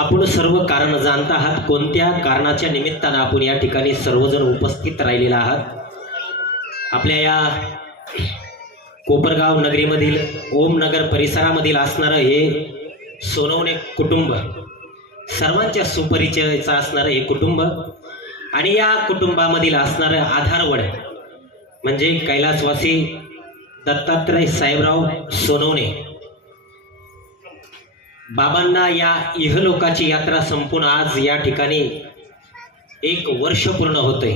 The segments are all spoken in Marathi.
आपण सर्व कारण जाणता आहात कोणत्या कारणाच्या निमित्तानं आपण या ठिकाणी सर्वजण उपस्थित राहिलेला आहात। आपल्या या कोपरगाव नगरीमधील ओमनगर परिसरामधील असणारं हे सोनवणे कुटुंब, सर्वांच्या सुपरिचयाचं असणारं हे कुटुंब आणि या कुटुंबामधील असणारं आधारवड म्हणजे कैलासवासी दत्तात्रय साहेबराव सोनवणे। बाबांना या इहलोकाची यात्रा संपून आज या ठिकाणी 1 वर्ष पूर्ण होते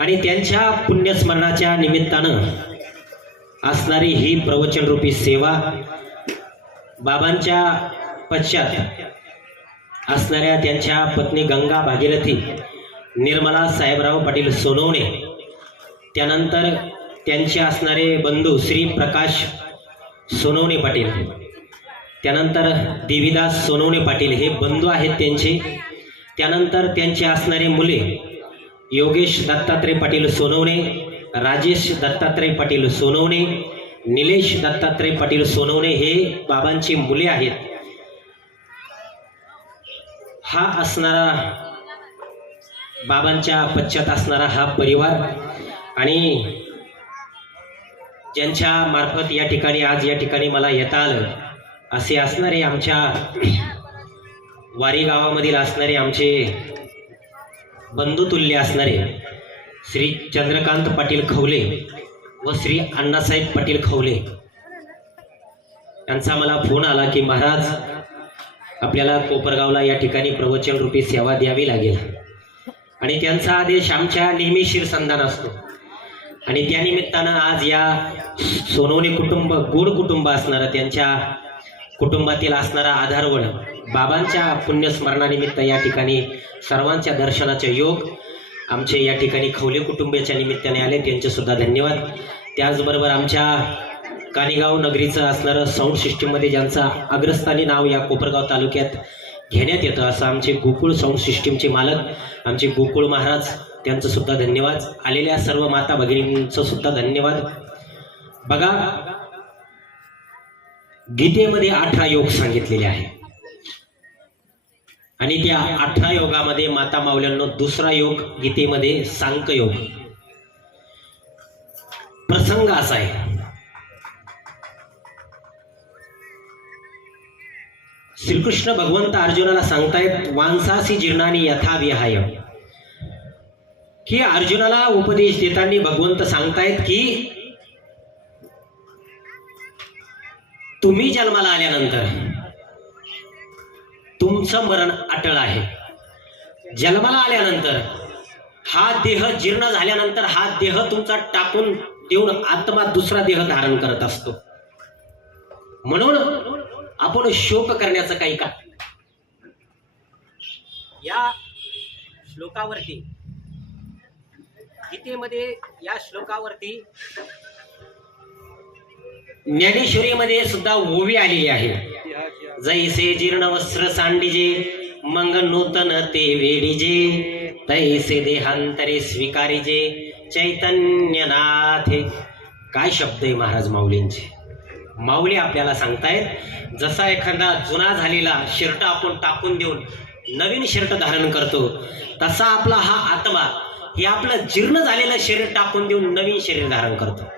आणि त्यांच्या पुण्यस्मरणाच्या निमित्तानं असणारी ही प्रवचनरूपी सेवा बाबांच्या पश्चात असणाऱ्या त्यांच्या पत्नी गंगा भागीरथी निर्मला साहेबराव पाटील सोनवणे, त्यानंतर त्यांचे असणारे बंधू श्री प्रकाश सोनवणे पाटील, त्यानंतर देवीदास सोनवणे पाटील हे बंधू आहेत त्यांचे, त्यानंतर त्यांचे असणारे मुले योगेश दत्तात्रय पाटील सोनवणे, राजेश दत्तात्रय पाटील सोनवणे, निलेश दत्तात्रय पाटील सोनवणे हे बाबांची मुले आहेत। हा असणारा बाबांच्या पश्चात असणारा हा परिवार आणि ज्यांच्या मार्फत या ठिकाणी आज या ठिकाणी मला येता आलं असे असणारे आमच्या वारी गावामधील असणारे आमचे बंधुतुल्य असणारे श्री चंद्रकांत पाटील खवले व श्री अण्णासाहेब पाटील खवले यांचा मला फोन आला की महाराज आपल्याला कोपरगावला या ठिकाणी प्रवचन रूपी सेवा द्यावी लागेल आणि त्यांचा आदेश आमच्या नेहमी शिरसंधान असतो आणि त्या निमित्तानं आज या सोनवणे कुटुंब गोड कुटुंब असणारं त्यांच्या कुटुंबातील असणारा आधारवड बाबांच्या पुण्यस्मरणानिमित्त या ठिकाणी सर्वांच्या दर्शनाचे योग आमचे या ठिकाणी खवले कुटुंबाच्या निमित्ताने आले, त्यांचे सुद्धा धन्यवाद। त्याचबरोबर आमच्या कानेगाव नगरीचं असणारं साऊंड सिस्टीममध्ये ज्यांचा अग्रस्थानी नाव या कोपरगाव तालुक्यात घेण्यात येतं असं आमचे गोकुळ साऊंड सिस्टीमचे मालक आमचे गोकुळ महाराज, त्यांचं सुद्धा धन्यवाद। आलेल्या सर्व माता भगिनींचं सुद्धा धन्यवाद। बघा, गीतेमध्ये 18 योग सांगितलेले आहे आणि त्या 18 योगामध्ये माता माऊल्यांनो दुसरा योग गीतेमध्ये सांख्ययोग। प्रसंग असा आहे, श्रीकृष्ण भगवंत अर्जुनाला सांगतायत वांसासी जीर्णानी यथा विहाय, की अर्जुनाला उपदेश देताना भगवंत सांगतायत की तुम्ही जन्माला आल्यानंतर तुमचं मरण अटळ आहे। जन्माला आल्यानंतर हा देह जीर्ण झाल्यानंतर हा देह तुमचा टाकून देऊन आत्मा दुसरा देह धारण करत असतो। म्हणून आपण शोक करण्याचं काही का या श्लोकावरती गीतेमध्ये या श्लोकावरती ज्ञानेश्वरीमध्ये सुद्धा ओवी आलेली आहे। जैसे जीर्ण वस्त्र सांडिजे मंग नूतन ते वेडीजे, तैसे देहांतरे स्वीकारिजे चैतन्यनाथे। काय शब्द आहे महाराज माऊलींचे। माऊली आपल्याला सांगतायत जसा एखादा जुना झालेला शर्ट आपण टाकून देऊन नवीन शर्ट धारण करतो, तसा आपला हा आत्मा हे आपलं जीर्ण झालेलं शरीर टाकून देऊन नवीन शरीर धारण करतो।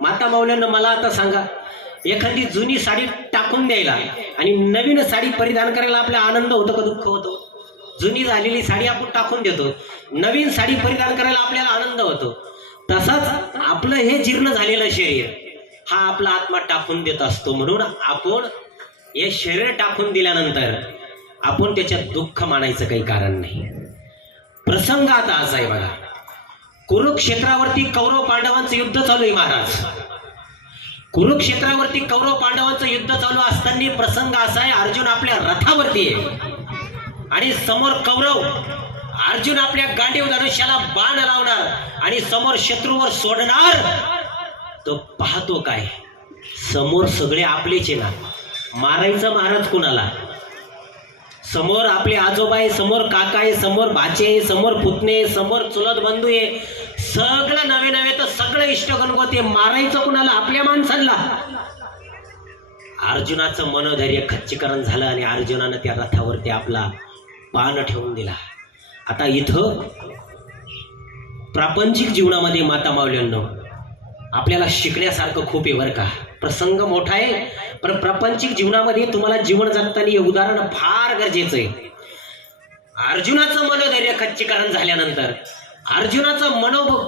माता माऊल्यांना मला आता सांगा, एखादी जुनी साडी टाकून द्यायला आणि नवीन साडी परिधान करायला आपला आनंद होतो का दुःख होतो? जुनी झालेली साडी आपण टाकून देतो, नवीन साडी परिधान करायला आपल्याला आनंद होतो। तसाच आपलं हे जीर्ण झालेलं शरीर हा आपला आत्मा टाकून देत असतो। म्हणून आपण हे शरीर टाकून दिल्यानंतर आपण त्याच्यात दुःख मानायचं काही कारण नाही। प्रसंग आता असा आहे बघा, कुरुक्षेत्रावरती कौरव पांडवांचं युद्ध चालू आहे महाराज। कुरुक्षेत्रावरती कौरव पांडवांचं युद्ध चालू असताना प्रसंग असा आहे, अर्जुन आपल्या रथावरती आहे आणि समोर कौरव, अर्जुन आपल्या गांडीव धनुष्याला बाण लावणार आणि समोर शत्रूवर सोडणार। तो पाहतो काय, समोर सगळे आपलेच आहे ना, मारायचं महाराज कुणाला? समोर आपले आजोबा आहे, समोर काका आहे, समोर भाचे आहे, समोर पुतणे, समोर चुलत बंधू आहे, सगळं नवे नवे तर सगळं इष्टगणगोत आहे। मारायचं कुणाला? आपल्या माणसांना। अर्जुनाचं मनोधैर्य खच्चीकरण झालं आणि अर्जुनानं त्या रथावरती आपला पान ठेवून दिला. आता इथं प्रापंचिक जीवनामध्ये माता माऊल्यांनो आपल्याला शिकण्यासारखं खूप आहे बरं का. प्रसंग मोठा आहे, पण प्रापंचिक जीवनामध्ये तुम्हाला जीवन जगताना हे उदाहरण फार गरजेचं आहे. अर्जुनाचं मनोधैर्य खच्चीकरण झाल्यानंतर,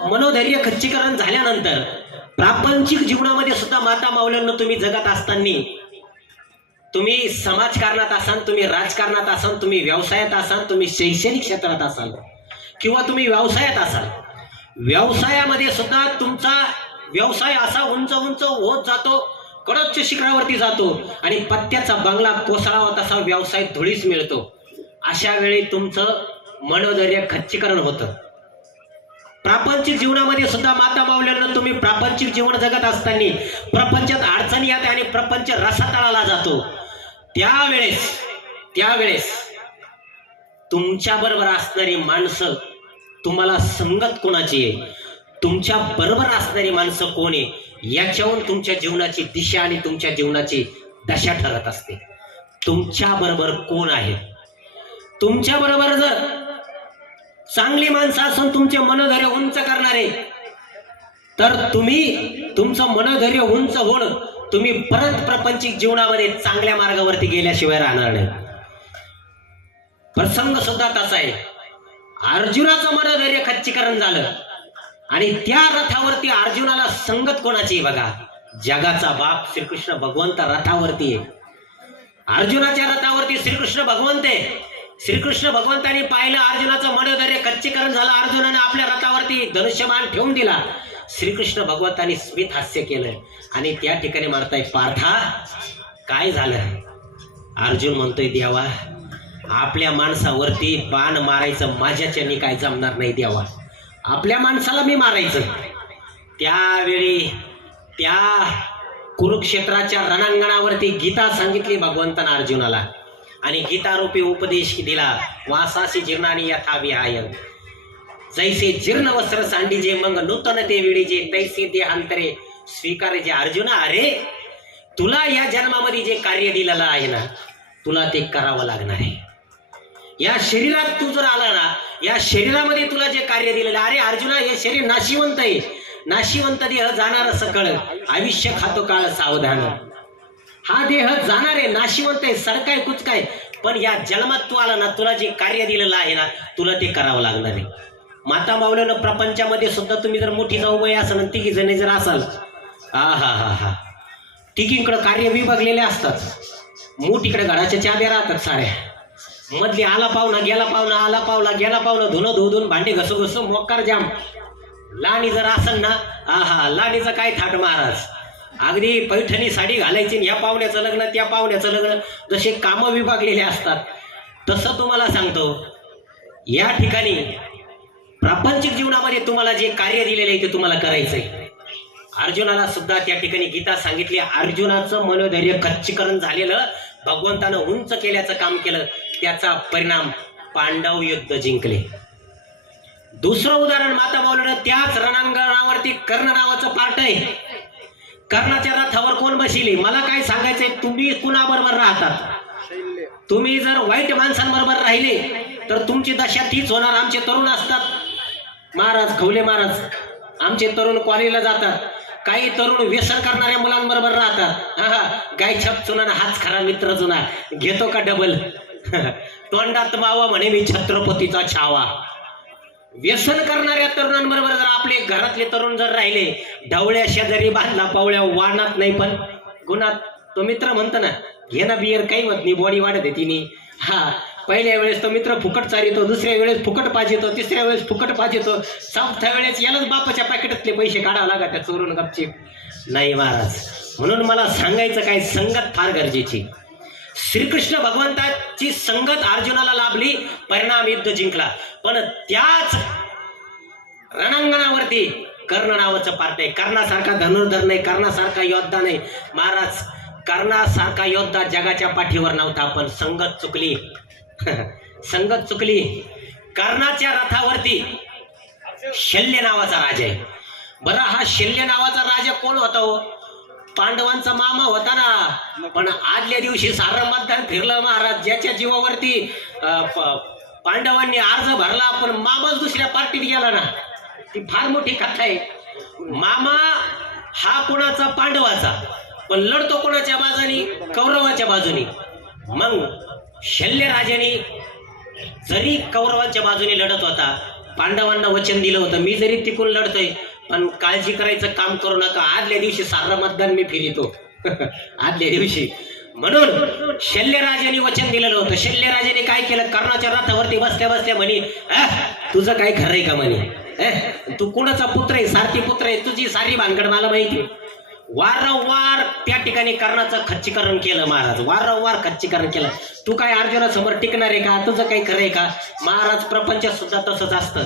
मनोधैर्य खच्चीकरण झाल्यानंतर प्रापंचिक जीवनामध्ये सुद्धा माता माऊल्यांना तुम्ही जगत असताना, तुम्ही समाजकारणात असाल, तुम्ही राजकारणात असाल, तुम्ही व्यवसायात असाल, तुम्ही शैक्षणिक क्षेत्रात असाल किंवा तुम्ही व्यवसायात असाल, व्यवसायामध्ये सुद्धा तुमचा व्यवसाय असा उंच उंच होत जातो, कडकच्या शिखरावरती जातो आणि पत्त्याचा बंगला कोसळावा तसा व्यवसाय धुळीस मिळतो. अशा वेळी तुमचं मनोधैर्य खच्चीकरण होतं. प्रापंचिक जीवनामध्ये सुद्धा माता माऊल्यांना तुम्ही प्रापंचिक जीवन जगत असताना प्रपंचात अडचणी येतात आणि प्रपंच रसातळाला जातो. त्यावेळेस तुमच्या बरोबर असणारी माणसं, तुम्हाला संगत कोणाची आहे, तुमच्या बरोबर असणारी माणसं कोण आहे, याच्यावरून तुमच्या जीवनाची दिशा आणि तुमच्या जीवनाची दशा ठरत असते. तुमच्या बरोबर कोण आहे? तुमच्या बरोबर जर चांगली माणसं असून तुमचे मनोधैर्य उंच करणारे, तर तुम्ही तुमचं मनोधैर्य उंच होऊन तुम्ही परत प्रापंचिक जीवनामध्ये चांगल्या मार्गावरती गेल्याशिवाय राहणार नाही. प्रसंग सुद्धा तसा आहे. अर्जुनाचं मनोधैर्य खच्चीकरण झालं आणि त्या रथावरती अर्जुनाला संगत कोणाची बघा, जगाचा बाप श्रीकृष्ण भगवंत रथावरती आहे. अर्जुनाच्या रथावरती श्रीकृष्ण भगवंत आहे. श्रीकृष्ण भगवंतांनी पाहिलं अर्जुनाचं मनोधैर्य खच्चीकरण झालं, अर्जुनाने आपल्या रथावरती धनुष्यबाण ठेवून दिला. श्रीकृष्ण भगवंतांनी स्मित हास्य केलं आणि त्या ठिकाणी म्हणताय, पार्था काय झालं? अर्जुन म्हणतोय, देवा आपल्या माणसावरती बाण मारायचं माझ्याच्यानी काय जमणार नाही देवा, आपल्या माणसाला मी मारायचं. त्यावेळी त्या कुरुक्षेत्राच्या रणांगणावरती गीता सांगितली भगवंतांना अर्जुनाला आणि गीतारूपी उपदेश दिला. वासासी जीर्णानी यथा विहाय, जैसे जीर्ण वस्त्र सांडीजे मग नूतन ते विडीजे, तैसे देहांतरे स्वीकारायचे. अर्जुना, अरे तुला या जन्मामध्ये जे कार्य दिलेलं आहे ना, तुला ते करावं लागणार आहे. या शरीरात तू जर आला ना, या शरीरामध्ये तुला जे कार्य दिलेलं, अरे अर्जुना हे शरीर नाशिवंत आहे, नाशिवंत देह जाणार सकळ, आयुष्य खातो काळ सावधान. हा देह जाणार आहे, नाशिवंत आहे, सडकाय कुचकाय, पण या जन्मात तू आला ना, तुला जे कार्य दिलेलं आहे ना, तुला ते करावं लागणार आहे. माता माऊलीनं प्रपंचामध्ये सुद्धा तुम्ही जर मोठी जाऊबाई असाल, तिघी जणी जर असाल, हा तिघींकडे कार्य विभागलेले असतात. मोठीकडे घराच्या चाब्या राहतात साऱ्या, मधली आला पाहुणा गेला पाहुणा, आला पावला गेला पाहुणा, धुणं धुवून भांडे घसू घसू मोकार जाम. लाणी जर असेल ना, लाणीचं काय थाट महाराज, अगदी पैठणी साडी घालायची, या पाहुण्याचं लग्न त्या पाहुण्याचं लग्न, जसे कामं विभागलेले असतात. तसं तुम्हाला सांगतो, या ठिकाणी प्रापंचिक जीवनामध्ये तुम्हाला जे कार्य दिलेलं आहे ते तुम्हाला करायचंय. अर्जुनाला सुद्धा त्या ठिकाणी गीता सांगितली. अर्जुनाचं मनोधैर्य खच्चीकरण झालेलं, भगवंतानं उंच केल्याचं काम केलं, त्याचा परिणाम पांडव युद्ध जिंकले. दुसरं उदाहरण माता माऊलीनं त्याच रणांगणावरती कर्ण नावाचं पार्ट आहे. कर्णाच्या रथावर कोण बसिले? मला काय सांगायचंय, तुम्ही कुणाबरोबर राहतात? तुम्ही जर वाईट माणसांबरोबर राहिले तर तुमची दशा तीच होणार. आमचे तरुण असतात महाराज, खवले महाराज, आमचे तरुण कॉलेजला जातात, काही तरुण व्यसन करणाऱ्या मुलांबरोबर राहतात. गायछाप चुना हाच खरा मित्र जुना, घेतो का डबल? तोंडात मावा म्हणे मी छत्रपतीचा छावा. व्यसन करणाऱ्या तरुणांबरोबर जर आपले घरातले तरुण जर राहिले, ढवळ्या शेजारी बांधला पावळ्या वाढणार नाही, पण गुणात तो मित्र म्हणतो ना, घे ना बियर, काही होत नाही, बॉडी वाढत आहे तिने. पहिल्या वेळेस तो मित्र फुकट चारितो, दुसऱ्या वेळेस फुकट पाजितो, तिसऱ्या वेळेस फुकट पाजितो, चौथ्या वेळेस यालाच बापाच्या पॅकेटातले पैसे काढावं लागत त्या चोरून गपचीप. नाही महाराज, म्हणून मला सांगायचं काय, संगत फार गरजेची. श्रीकृष्ण भगवंताची संगत अर्जुनाला लाभली, परिणाम युद्ध जिंकला. पण त्याच रणांगणावरती कर्ण नावाचं पार्ट आहे. कर्णासारखा धनुर्धर नाही, कर्णासारखा योद्धा नाही महाराज, कर्णासारखा योद्धा जगाच्या पाठीवर नव्हता. पण संगत चुकली, संगत चुकली. कर्णाच्या रथावरती शल्य नावाचा राजा आहे. बरं, हा शल्य नावाचा राजा कोण होता हो? पांडवांचा मामा होता ना, पण आदल्या दिवशी सारं मतदान फिरलं महाराज. ज्याच्या जीवावरती पांडवांनी अर्ज भरला पण मामाच दुसऱ्या पार्टीत गेला ना, ती फार मोठी कथा आहे. मामा हा कोणाचा? पांडवाचा, पण लढतो कोणाच्या बाजूनी? कौरवाच्या बाजूनी. मग शल्यराजाने जरी कौरवांच्या बाजूने लढत होता, पांडवांना वचन दिलं होतं मी जरी तिकून लढतोय पण काळजी करायचं काम करू नका, आदल्या दिवशी सारं मतदान मी फिरितो. आदल्या दिवशी. म्हणून शल्यराजाने वचन दिलेलं होतं. शल्यराजाने काय केलं? कर्णाच्या रथावरती बसल्या बसल्या म्हणे, तुझं काय खरंय का म्हणे, तू कुणाचा पुत्र आहे? सारथी पुत्र आहे, तुझी सारी भानगड मला माहिती. वारंवार त्या ठिकाणी कर्णाचं खच्चीकरण केलं महाराज, वारंवार खच्चीकरण केलं. तू काय अर्जुनासमोर टिकणार आहे का? तुझं काही खरंय का? महाराज प्रपंचात सुद्धा तसंच असतं.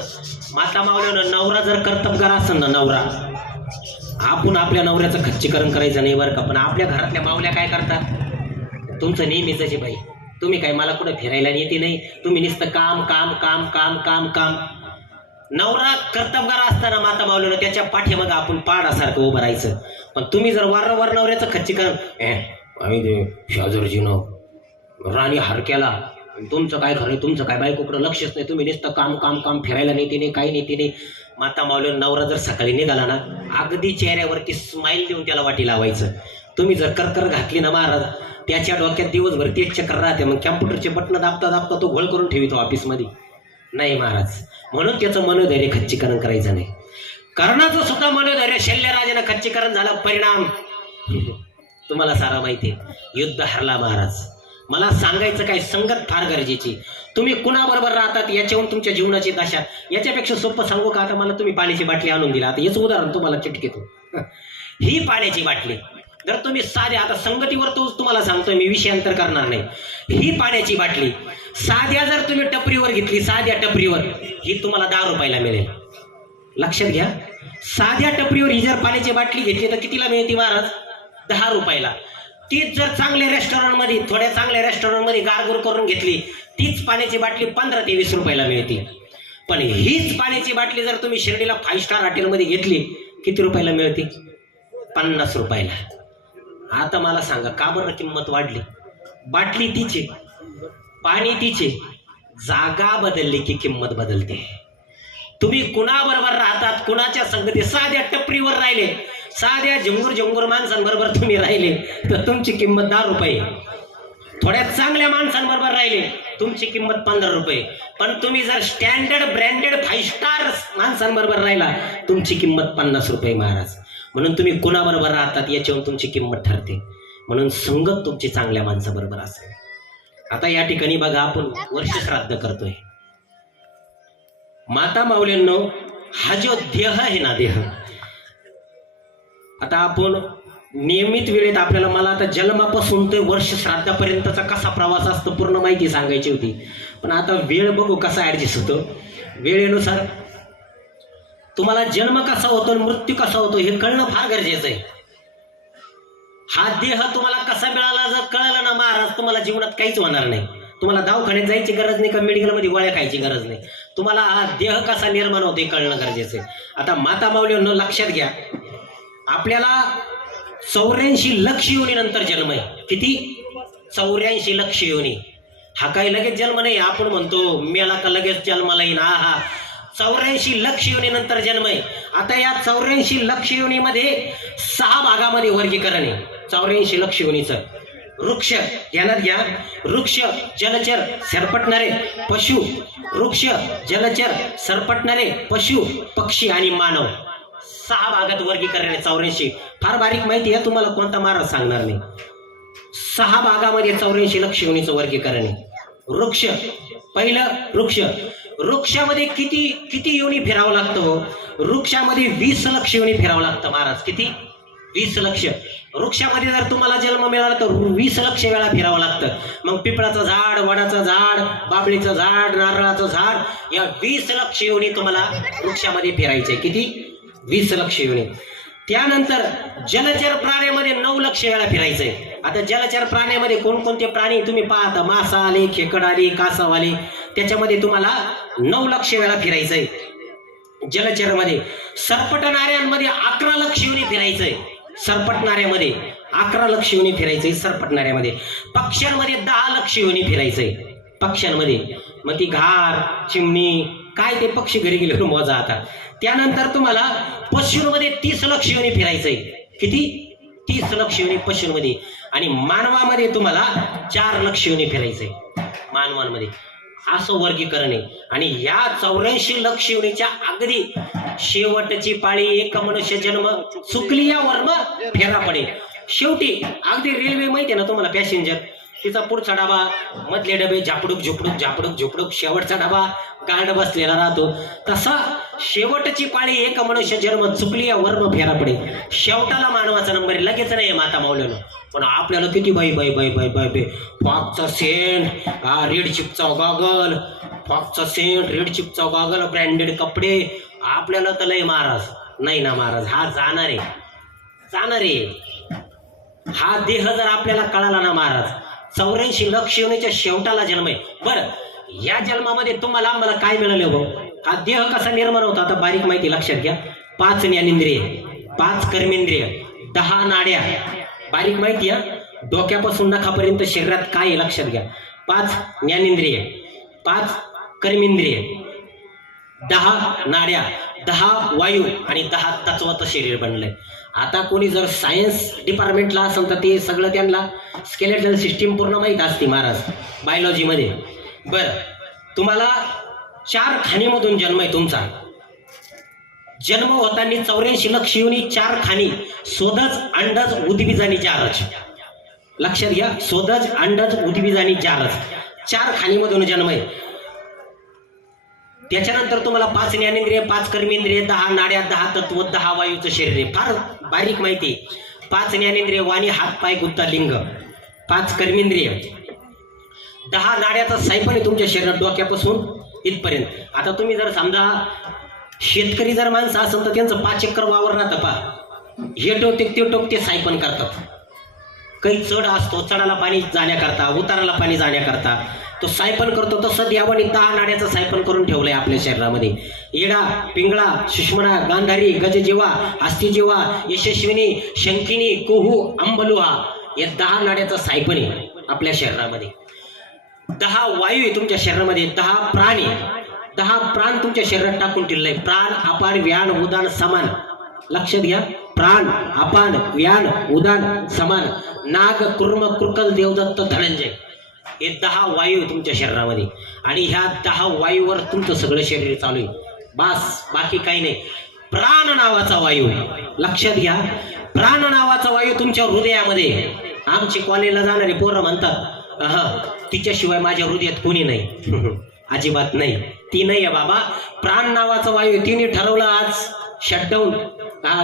माता मावल्यानं नवरा जर कर्तबगार असेल ना, नवरा, आपण आपल्या नवऱ्याचं खच्चीकरण करायचं नाही बरं का. पण आपल्या घरातल्या मावल्या काय करतात? तुमचं नेहमीच आहे बाई, तुम्ही काय मला कुठे फिरायला नेते नाही, तुम्ही नुसतं काम काम काम काम काम काम. नवरा कर्तबगार असताना माता मावल्यानं त्याच्या पाठीमागं आपण पाडासारखं उभं राहायचं. पण तुम्ही जर वारंवार नवऱ्याचं खच्चीकरण, शाजूरजीनं राणी हार केला, तुमचं काय खरं, तुमचं काय बायकोकडं लक्षच नाही, तुम्ही नुसतं काम काम काम, फिरायला नेते नाही, काही नेते नाही. माता मावल्यानं नवरा जर सकाळी निघाला ना, अगदी चेहऱ्यावरती स्माईल देऊन त्याला वाटी लावायचं. तुम्ही जर करकर घातली ना महाराज, त्याच्या डोक्यात दिवसभर तेच चक्र राहते. मग कॅम्प्युटरचे बटणं दाबता दाबता तो घोळ करून ठेवितो ऑफिसमध्ये. नाही महाराज, म्हणून त्याचं मनोधैर्य खच्चीकरण करायचं नाही. कर्णाचं सुद्धा मनोधैर्य शल्यराजानं खच्चीकरण झालं. परिणाम तुम्हाला सारा माहिती आहे, युद्ध हरला महाराज. मला सांगायचं काय, संगत फार गरजेची. तुम्ही कुणाबरोबर राहतात याच्यावरून तुमच्या जीवनाची दशा. याच्यापेक्षा सोपं सांगू का? आता मला तुम्ही पाण्याची बाटली आणून दिला, आता याचं उदाहरण तुम्हाला चिटकेतो. ही पाण्याची बाटली जर तुम्ही साध्या, आता संगतीवर तोच तुम्हाला सांगतोय मी, विषयांतर करणार नाही. ही पाण्याची बाटली साध्या जर तुम्ही टपरीवर घेतली, साध्या टपरीवर, ही तुम्हाला 10 रुपयाला मिळेल. लक्षात घ्या, साध्या टपरीवर ही जर पाण्याची बाटली घेतली तर कितीला मिळते महाराज? 10 रुपयाला. तीच जर चांगल्या रेस्टॉरंटमध्ये, थोड्या चांगल्या रेस्टॉरंटमध्ये गारगुर करून घेतली, तीच पाण्याची बाटली 15 ते 20 रुपयाला मिळते. पण हीच पाण्याची बाटली जर तुम्ही शिर्डीला 5 स्टार हॉटेलमध्ये घेतली, किती रुपयाला मिळते? 50 रुपयाला. आता मला सांगा, का बरं किंमत वाढली? बाटली तिची, पाणी तिचे, जागा बदलली की किंमत बदलते. तुम्ही कुणाबरोबर राहतात, कुणाच्या संगती, साध्या टपरीवर राहिले, साध्या झंगूर झंगूर माणसांबरोबर तुम्ही राहिले तर तुमची किंमत 10 रुपये. थोड्या चांगल्या माणसांबरोबर राहिले तुमची किंमत 15 रुपये. पण तुम्ही जर स्टँडर्ड ब्रँडेड 5 स्टार माणसांबरोबर राहिला, तुमची किंमत 50 रुपये महाराज. म्हणून तुम्ही कुणाबरोबर राहतात याच्यावरून तुमची किंमत ठरते. म्हणून संगत तुमची चांगल्या माणसाबरोबर असेल. आता या ठिकाणी बघा, आपण वर्ष श्राद्ध करतोय. माता माऊलींनो, हा जो देह आहे ना, देह, आता आपण नियमित वेळेत आपल्याला, मला आता जन्मापासून ते वर्ष श्राद्धापर्यंतचा कसा प्रवास असतो पूर्ण माहिती सांगायची होती, पण आता वेळ बघू कसा ऍडजस्ट होतो. वेळेनुसार तुम्हाला जन्म कसा होतो आणि मृत्यू कसा होतो हे कळणं फार गरजेचं आहे. हा देह तुम्हाला कसा मिळाला जर कळलं ना महाराज, तुम्हाला जीवनात काहीच होणार नाही. तुम्हाला दवाखान्यात जायची गरज नाही का मेडिकलमध्ये गोळ्या खायची गरज नाही. तुम्हाला हा देह कसा निर्माण होतो हे कळणं गरजेचं आहे. आता माता माऊलींनो लक्षात घ्या, आपल्याला 84 लक्ष योनीनंतर जन्म आहे. किती? 84 लक्ष योनी. हा काही लगेच जन्म नाही. आपण म्हणतो मेला का लगेच जन्माला येईन. हा 84 लक्ष योनीनंतर जन्म आहे. आता या 84 लक्ष योनीमध्ये 6 भागामध्ये वर्गीकरण आहे. 84 लक्ष योनीचं. वृक्ष ध्यानात घ्या, वृक्ष, जलचर, सरपटणारे पशु, वृक्ष, जलचर, सरपटणारे पशु, पक्षी आणि मानव. 6 भागात वर्गीकरण आहे 84. फार बारीक माहिती आहे, तुम्हाला कोणता महाराज सांगणार नाही. 6 भागामध्ये 84 लक्ष योनीचं वर्गीकरण आहे. वृक्ष, पहिलं वृक्ष. वृक्षामध्ये किती योनी फिरावं लागतं? वृक्षामध्ये 20 लक्ष योनी फिरावं लागतं महाराज. किती? 20 लक्ष. वृक्षामध्ये जर तुम्हाला जन्म मिळाला तर 20 लक्ष वेळा फिरावं लागतं. मग पिपळाचं झाड, वडाचं झाड, बाबळीचं झाड, नारळाचं झाड, या 20 लक्ष योनी तुम्हाला वृक्षामध्ये फिरायचे. किती? 20 लक्ष योनी. त्यानंतर जलचर प्राण्यामध्ये 9 लक्ष वेळा फिरायचंय. आता जलचर प्राण्यामध्ये कोणकोणते प्राणी तुम्ही पाहता? मासा आले, खेकड आले, कासव आले, त्याच्यामध्ये तुम्हाला 9 लक्ष वेळा फिरायचंय जलचरमध्ये. सरपटणाऱ्यांमध्ये 11 लक्ष योनी फिरायचंय. सरपटणाऱ्यामध्ये 11 लक्ष योनी फिरायचंय सरपटणाऱ्यामध्ये. पक्ष्यांमध्ये 10 लक्ष योनी फिरायचंय पक्ष्यांमध्ये. मग ती घार चिमणी काय ते पक्षी घरी गेले मोजा आता. त्यानंतर तुम्हाला पशूंमध्ये 30 लक्ष योनी फिरायचंय. किती? 30 लक्ष योनी पशूंमध्ये. आणि मानवामध्ये तुम्हाला 4 लक्ष योनी फिरायचंय मानवांमध्ये. असं वर्गीकरण आहे. आणि या 84 लक्ष योनीच्या अगदी शेवटची पाळी एक मनुष्य जन्म चुकली या वर्म फेरा पडे. शेवटी अगदी रेल्वे माहिती आहे ना तुम्हाला, पॅसेंजर तिचा पुढचा डबा, मधले डबे झापडूक झुपडूक झापडूक झुपडूक, शेवटचा डबा गार्ड बसलेला राहतो. तसा शेवटची पाळी एक मनुष्य जन्म चुकली या वर्म फेरा पडे. शेवटाला मानवाचा नंबर लगेच नाही माता मावल्यानं. पण आपल्याला किती बाई बाई बाई बाई बाई बाई फॉक्सचा सेंट, रेड चिपचा गॉगल, फॉक्सचा सेंट, रेड चिपचा गॉगल, ब्रँडेड कपडे. आपल्याला तर लय महाराज नाही ना महाराज. हा जाणार आहे. हा देह जर आपल्याला कळाला ना महाराज, 84 लक्ष योनीच्या शेवटाला जन्म आहे. बरं, या जन्मामध्ये तुम्हाला मला काय मिळालं भाऊ? हा देह कसा निर्माण होता आता बारीक माहिती लक्षात घ्या. 5 ज्ञानेंद्रिय, 5 कर्मेंद्रिय, 10 नाड्या. बारीक माहिती आहे. डोक्यापासून नखापर्यंत शरीरात काय आहे लक्षात घ्या. 5 ज्ञानेंद्रिय, 5 कर्मेंद्रिय, 10 नाड्या, 10 वायू आणि 10 तत्वाचं शरीर बनलंय. आता कोणी जर सायन्स डिपार्टमेंटला असेल तर ते सगळं त्यांना स्केलेटल सिस्टीम पूर्ण माहीत असते महाराज बायोलॉजीमध्ये. बरं, तुम्हाला 4 खाणीमधून जन्म आहे तुमचा. जन्म होताना 84 लक्ष योनी 4 खाणी, सोदज अंडज उद्भिजानी जारज. लक्षात घ्या, सोदज अंडज उद्भिजानी जारज 4 खाणीमधून जन्म आहे. त्याच्यानंतर तुम्हाला 5 ज्ञानेंद्रिय, 5 कर्मेंद्रिय, 10 नाड्या, 10 तत्व, 10 वायूचं शरीर आहे. फार बारीक माहिती. 5 ज्ञानेंद्रिय वाणी हात पाय गुत्ता लिंग, 5 कर्मेंद्रिय, 10 नाड्याचा सायपण आहे तुमच्या शरीरात डोक्यापासून इथपर्यंत. आता तुम्ही जर समजा शेतकरी जर माणसं असेल तर त्यांचं 5 एकर वावर राहतं पा. हे टोक ते टोक ते सायपण करतात. काही चढ असतो, चढाला पाणी जाण्याकरता, उताराला पाणी जाण्याकरता तो सायपन करतो. तसं देवाने 10 नाड्याचं सायपन करून ठेवलंय आपल्या शरीरामध्ये. येडा, पिंगळा, सुषमना, गांधारी, गजजीवा, अस्थिजीवा, यशस्विनी, शंकिनी, कोहू, अंबलुहा या 10 नाड्याचं सायपन आहे आपल्या शरीरामध्ये. 10 वायू आहे तुमच्या शरीरामध्ये, 10 प्राण आहे. 10 प्राण तुमच्या शरीरात टाकून ठेवलंय. प्राण, अपान, व्यान, उदान, समान. लक्षात घ्या, प्राण, अपान, व्यान, उदान, समान. नाग, कुर्म, कुर्कल, देवदत्त, धनंजय हे 10 वायू आहे तुमच्या शरीरामध्ये. आणि ह्या 10 वायूवर तुमचं सगळं शरीर चालू आहे. बस, बाकी काही नाही. प्राण नावाचा वायू लक्षात घ्या. प्राण नावाचा वायू तुमच्या हृदयामध्ये. आमची कॉलेजला जाणारे पोरं म्हणतात हा तिच्याशिवाय माझ्या हृदयात कोणी नाही. अजिबात नाही, ती नाही आहे बाबा. प्राण नावाचा वायू तिने ठरवलं आज शटडाऊन.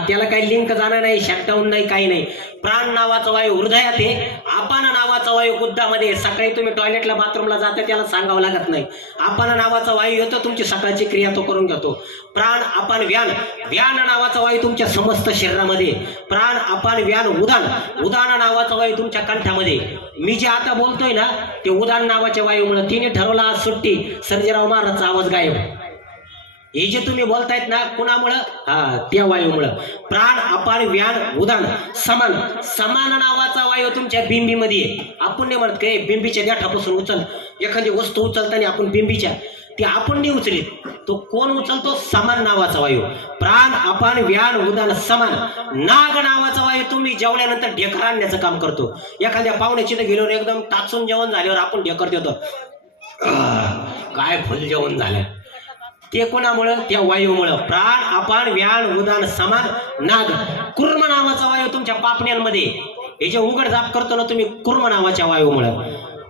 त्याला काही लिंक जाणार नाही, शटडाऊन नाही, काही नाही. प्राण नावाचा वायू हृदयात आहे. अपान नावाचा वायू गुद्दामध्ये. सकाळी तुम्ही टॉयलेटला बाथरूमला जाता त्याला सांगावं लागत नाही. अपान नावाचा वायू येतो, तुमची सकाळची क्रिया तो करून घेतो. प्राण, अपान, व्यान. व्यान नावाचा वायू तुमच्या समस्त शरीरामध्ये. प्राण, अपान, व्यान, उदान. उदान नावाचा वायू तुमच्या कंठामध्ये. मी जे आता बोलतोय ना ते उदान नावाच्या वायूमुळे. तिने ठरवलं आज सुट्टी, सर्जेराव महाराजचा आवाज गायब. हे जे तुम्ही बोलतायत ना कुणामुळं? त्या वायूमुळं. प्राण, अपान, व्यान, उदान, समान. समान नावाचा वायू तुमच्या बिंबीमध्ये आहे. आपण नाही म्हणत काय बिंबीच्या गाठापासून उचल. एखादी वस्तू उचलताना आपण बिंबीच्या ती आपण नाही उचलीत, तो कोण उचलतो? समान नावाचा वायू. प्राण, अपान, व्यान, उदान, समान. नाग नावाचा वायू तुम्ही जेवल्यानंतर ढेकर आणण्याचं काम करतो. एखाद्या पाहुण्याची तर गेल्यावर एकदम टाचून जेवण झाल्यावर आपण ढेकर देतो. काय फुल जेवण झालं. ते कोणामुळं? त्या वायूमुळं. प्राण, अपान, व्यान, उदान, समान. नाग. कुर्म नावाचा वायू तुमच्या पापण्यांमध्ये. हे जे उघड जाप करतो ना तुम्ही, कुर्म नावाच्या वायूमुळं.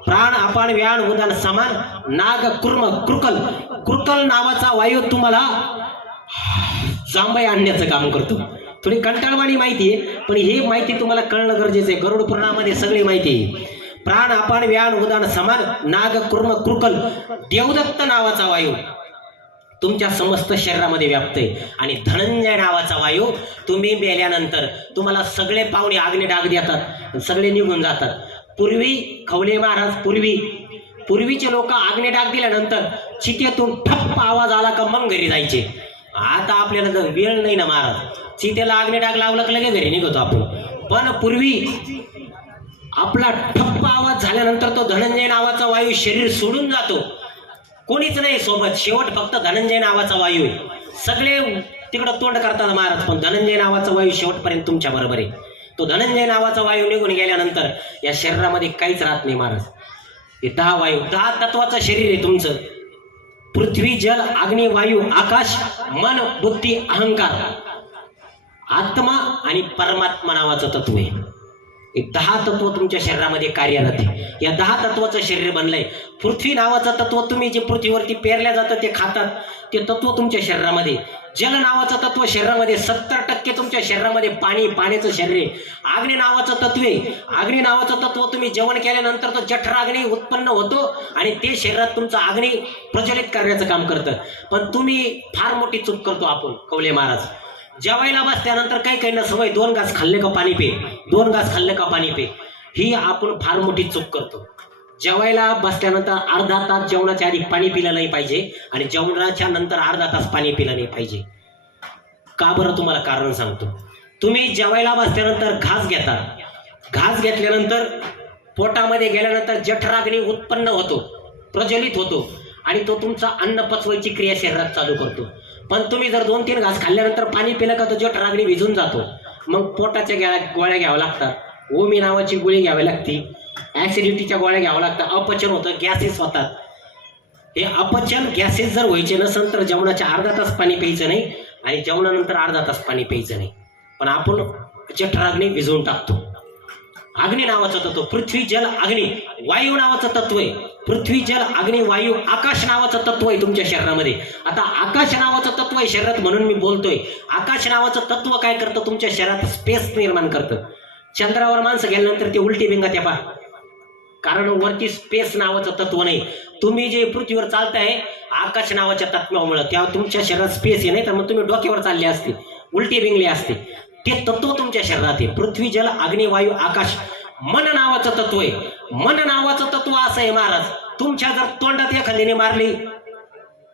प्राण, अपान, व्यान, उदान, समान. नाग, कुर्म, कृकल. कृकल नावाचा वायू तुम्हाला जांभई आणण्याचं काम करतो. थोडी कंटाळवाणी माहिती आहे, पण ही माहिती तुम्हाला कळणं गरजेचं आहे. गरुड पुराणामध्ये सगळी माहिती आहे. प्राण, अपान, व्यान, उदान, समान. नाग, कुर्म, कृकल. देवदत्त नावाचा वायू तुमच्या समस्त शरीरामध्ये व्याप्त आहे. आणि धनंजय नावाचा वायू तुम्ही मेल्यानंतर तुम्हाला सगळे पाहुणे आग्ने डाग देतात, सगळे निघून जातात. पूर्वी खवले महाराज, पूर्वीचे लोक आग्ने डाग दिल्यानंतर चितेतून ठप्प आवाज आला का मग घरी जायचे. आता आपल्याला जर वेळ नाही ना महाराज, चितेला आग्ने डाग लावला की लगेच घरी निघतो आपण. पण पूर्वी आपला ठप्प आवाज झाल्यानंतर तो धनंजय नावाचा वायू शरीर सोडून जातो, कोणीच नाही सोबत, शेवट फक्त धनंजय नावाचा वायू आहे. सगळे तिकडं तोंड करतात महाराज, पण धनंजय नावाचा वायू शेवटपर्यंत तुमच्या बरोबर आहे. तो धनंजय नावाचा वायू निघून गेल्यानंतर या शरीरामध्ये काहीच राहत नाही महाराज. हे 10 वायू, 10 तत्वाचं शरीर आहे तुमचं. पृथ्वी, जल, अग्नी, वायू, आकाश, मन, बुद्धी, अहंकार, आत्मा आणि परमात्मा नावाचं तत्व आहे. हे 10 तत्व तुमच्या शरीरामध्ये कार्यरत आहे. या 10 तत्वाचं शरीर बनलंय. पृथ्वी नावाचं तत्व तुम्ही जे पृथ्वीवरती पेरल्या जातं ते खातात, ते तत्व तुमच्या शरीरामध्ये. जल नावाचं तत्व शरीरामध्ये 70% तुमच्या शरीरामध्ये पाणी, पाण्याचं शरीर आहे. अग्नी नावाचं तत्व आहे. अग्नी नावाचं तत्व तुम्ही जेवण केल्यानंतर तो जठराग्नी उत्पन्न होतो आणि ते शरीरात तुमचं अग्नी प्रज्वलित करण्याचं काम करतं. पण तुम्ही फार मोठी चूक करतो आपण कवले महाराज. जेवायला बसल्यानंतर काही ना सवय 2 घास खाल्ले का पाणी पे, 2 घास खाल्ले का पाणी पे, ही आपण फार मोठी चूक करतो. जेवायला बसल्यानंतर अर्धा तास जेवणाच्या आधी पाणी पिलं नाही पाहिजे आणि जेवणाच्या नंतर अर्धा तास पाणी पिलं नाही पाहिजे. का बरं तुम्हाला कारण सांगतो. तुम्ही जेवायला बसल्यानंतर घास घेता, घास घेतल्यानंतर पोटामध्ये गेल्यानंतर जठराग्नी उत्पन्न होतो, प्रज्वलित होतो आणि तो तुमचा अन्न पचवायची क्रिया शरीरात चालू करतो. पण तुम्ही जर 2-3 घास खाल्ल्यानंतर पाणी पिलं का तो जठराग्नी विझून जातो. मग पोटाच्या गोळ्या घ्याव्या लागतात, ओमी नावाची गोळी घ्यावी लागते, ऍसिडिटीच्या गोळ्या घ्याव्या लागतात, अपचन होतं, गॅसेस होतात. हे अपचन गॅसेस जर व्हायचे नसेल तर जेवणाच्या अर्धा तास पाणी प्यायचं नाही आणि जेवणानंतर अर्धा तास पाणी प्यायचं नाही. पण आपण जठराग्नी विझवून टाकतो. अग्नी नावाचं तत्व, पृथ्वी, जल, अग्नी, वायू नावाचं तत्व आहे. पृथ्वी, जल, अग्नी, वायू, आकाश नावाचं तत्व आहे तुमच्या शरीरामध्ये. आता आकाश नावाचं तत्व आहे शरीरात म्हणून मी बोलतोय. आकाश नावाचं तत्व काय करतं, तुमच्या शरीरात स्पेस निर्माण करतं. चंद्रावर माणसं गेल्यानंतर ते उलटी भिंगा त्या पा, कारण वरती स्पेस नावाचं तत्व नाही. तुम्ही जे पृथ्वीवर चालताय आकाश नावाच्या तत्वामुळे, तेव्हा तुमच्या शरीरात स्पेस आहे, नाही तर मग तुम्ही डोक्यावर चालले असते, उलटी भिंगले असते. ते तत्व तुमच्या शरीरात आहे. पृथ्वी, जल, अग्नी, वायू, आकाश. मन नावाचं तत्व आहे. मन नावाचं तत्व असं आहे महाराज, तुमच्या जर तोंडात एखाद्याने मारली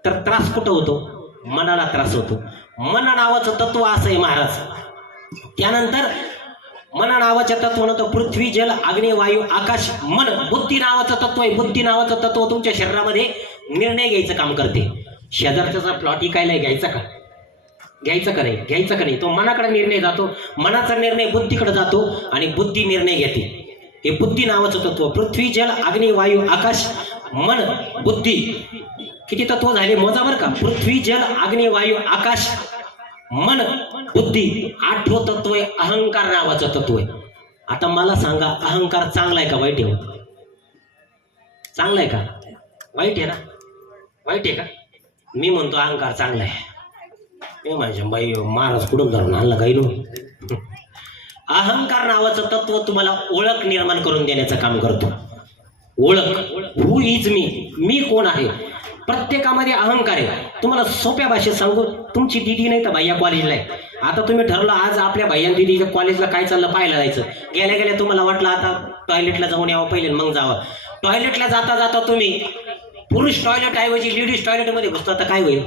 तर त्रास कुठं होतो, मनाला त्रास होतो. मन नावाचं तत्व असं आहे महाराज. त्यानंतर मन नावाच्या तत्वानं तर पृथ्वी, जल, अग्नी, वायू, आकाश, मन. बुद्धी नावाचं तत्व आहे. बुद्धी नावाचं तत्व तुमच्या शरीरामध्ये निर्णय घ्यायचं काम करते. शेजारचा प्लॉट इकायला घ्यायचा का, घ्यायचं का नाही, घ्यायचं का नाही, तो मनाकडे निर्णय जातो. मनाचा निर्णय बुद्धीकडे जातो आणि बुद्धी निर्णय घेते. हे बुद्धी नावाचं तत्व. पृथ्वी, जल, अग्नी, वायू, आकाश, मन, बुद्धी. किती तत्व झाले मोजा बरं का. पृथ्वी, जल, अग्नी, वायू, आकाश, मन, बुद्धी. 8वं तत्व आहे अहंकार नावाचं तत्व आहे. आता मला सांगा, अहंकार चांगला आहे का वाईट आहे? चांगला आहे का वाईट आहे ना? वाईट आहे का? मी म्हणतो अहंकार चांगला आहे. माझ्या बाई महाराज कुठून धरून आणला काही नो. अहंकार नावाचं तत्व तुम्हाला ओळख निर्माण करून देण्याचं काम करतो. ओळख, हू इज मी, मी कोण आहे. प्रत्येकामध्ये अहंकार आहे. तुम्हाला सोप्या भाषेत सांगू, तुमची दिदी नाही तर भैया कॉलेजला आहे. आता तुम्ही ठरवलं आज आपल्या भैया दिदीच्या कॉलेजला काय चाललं पाहायला जायचं. गेल्या गेल्या तुम्हाला वाटलं आता टॉयलेटला जाऊन यावं पहिले मग जावं. टॉयलेटला जाता जाता तुम्ही पुरुष टॉयलेट ऐवजी लेडीज टॉयलेटमध्ये घुसता तर काय होईल,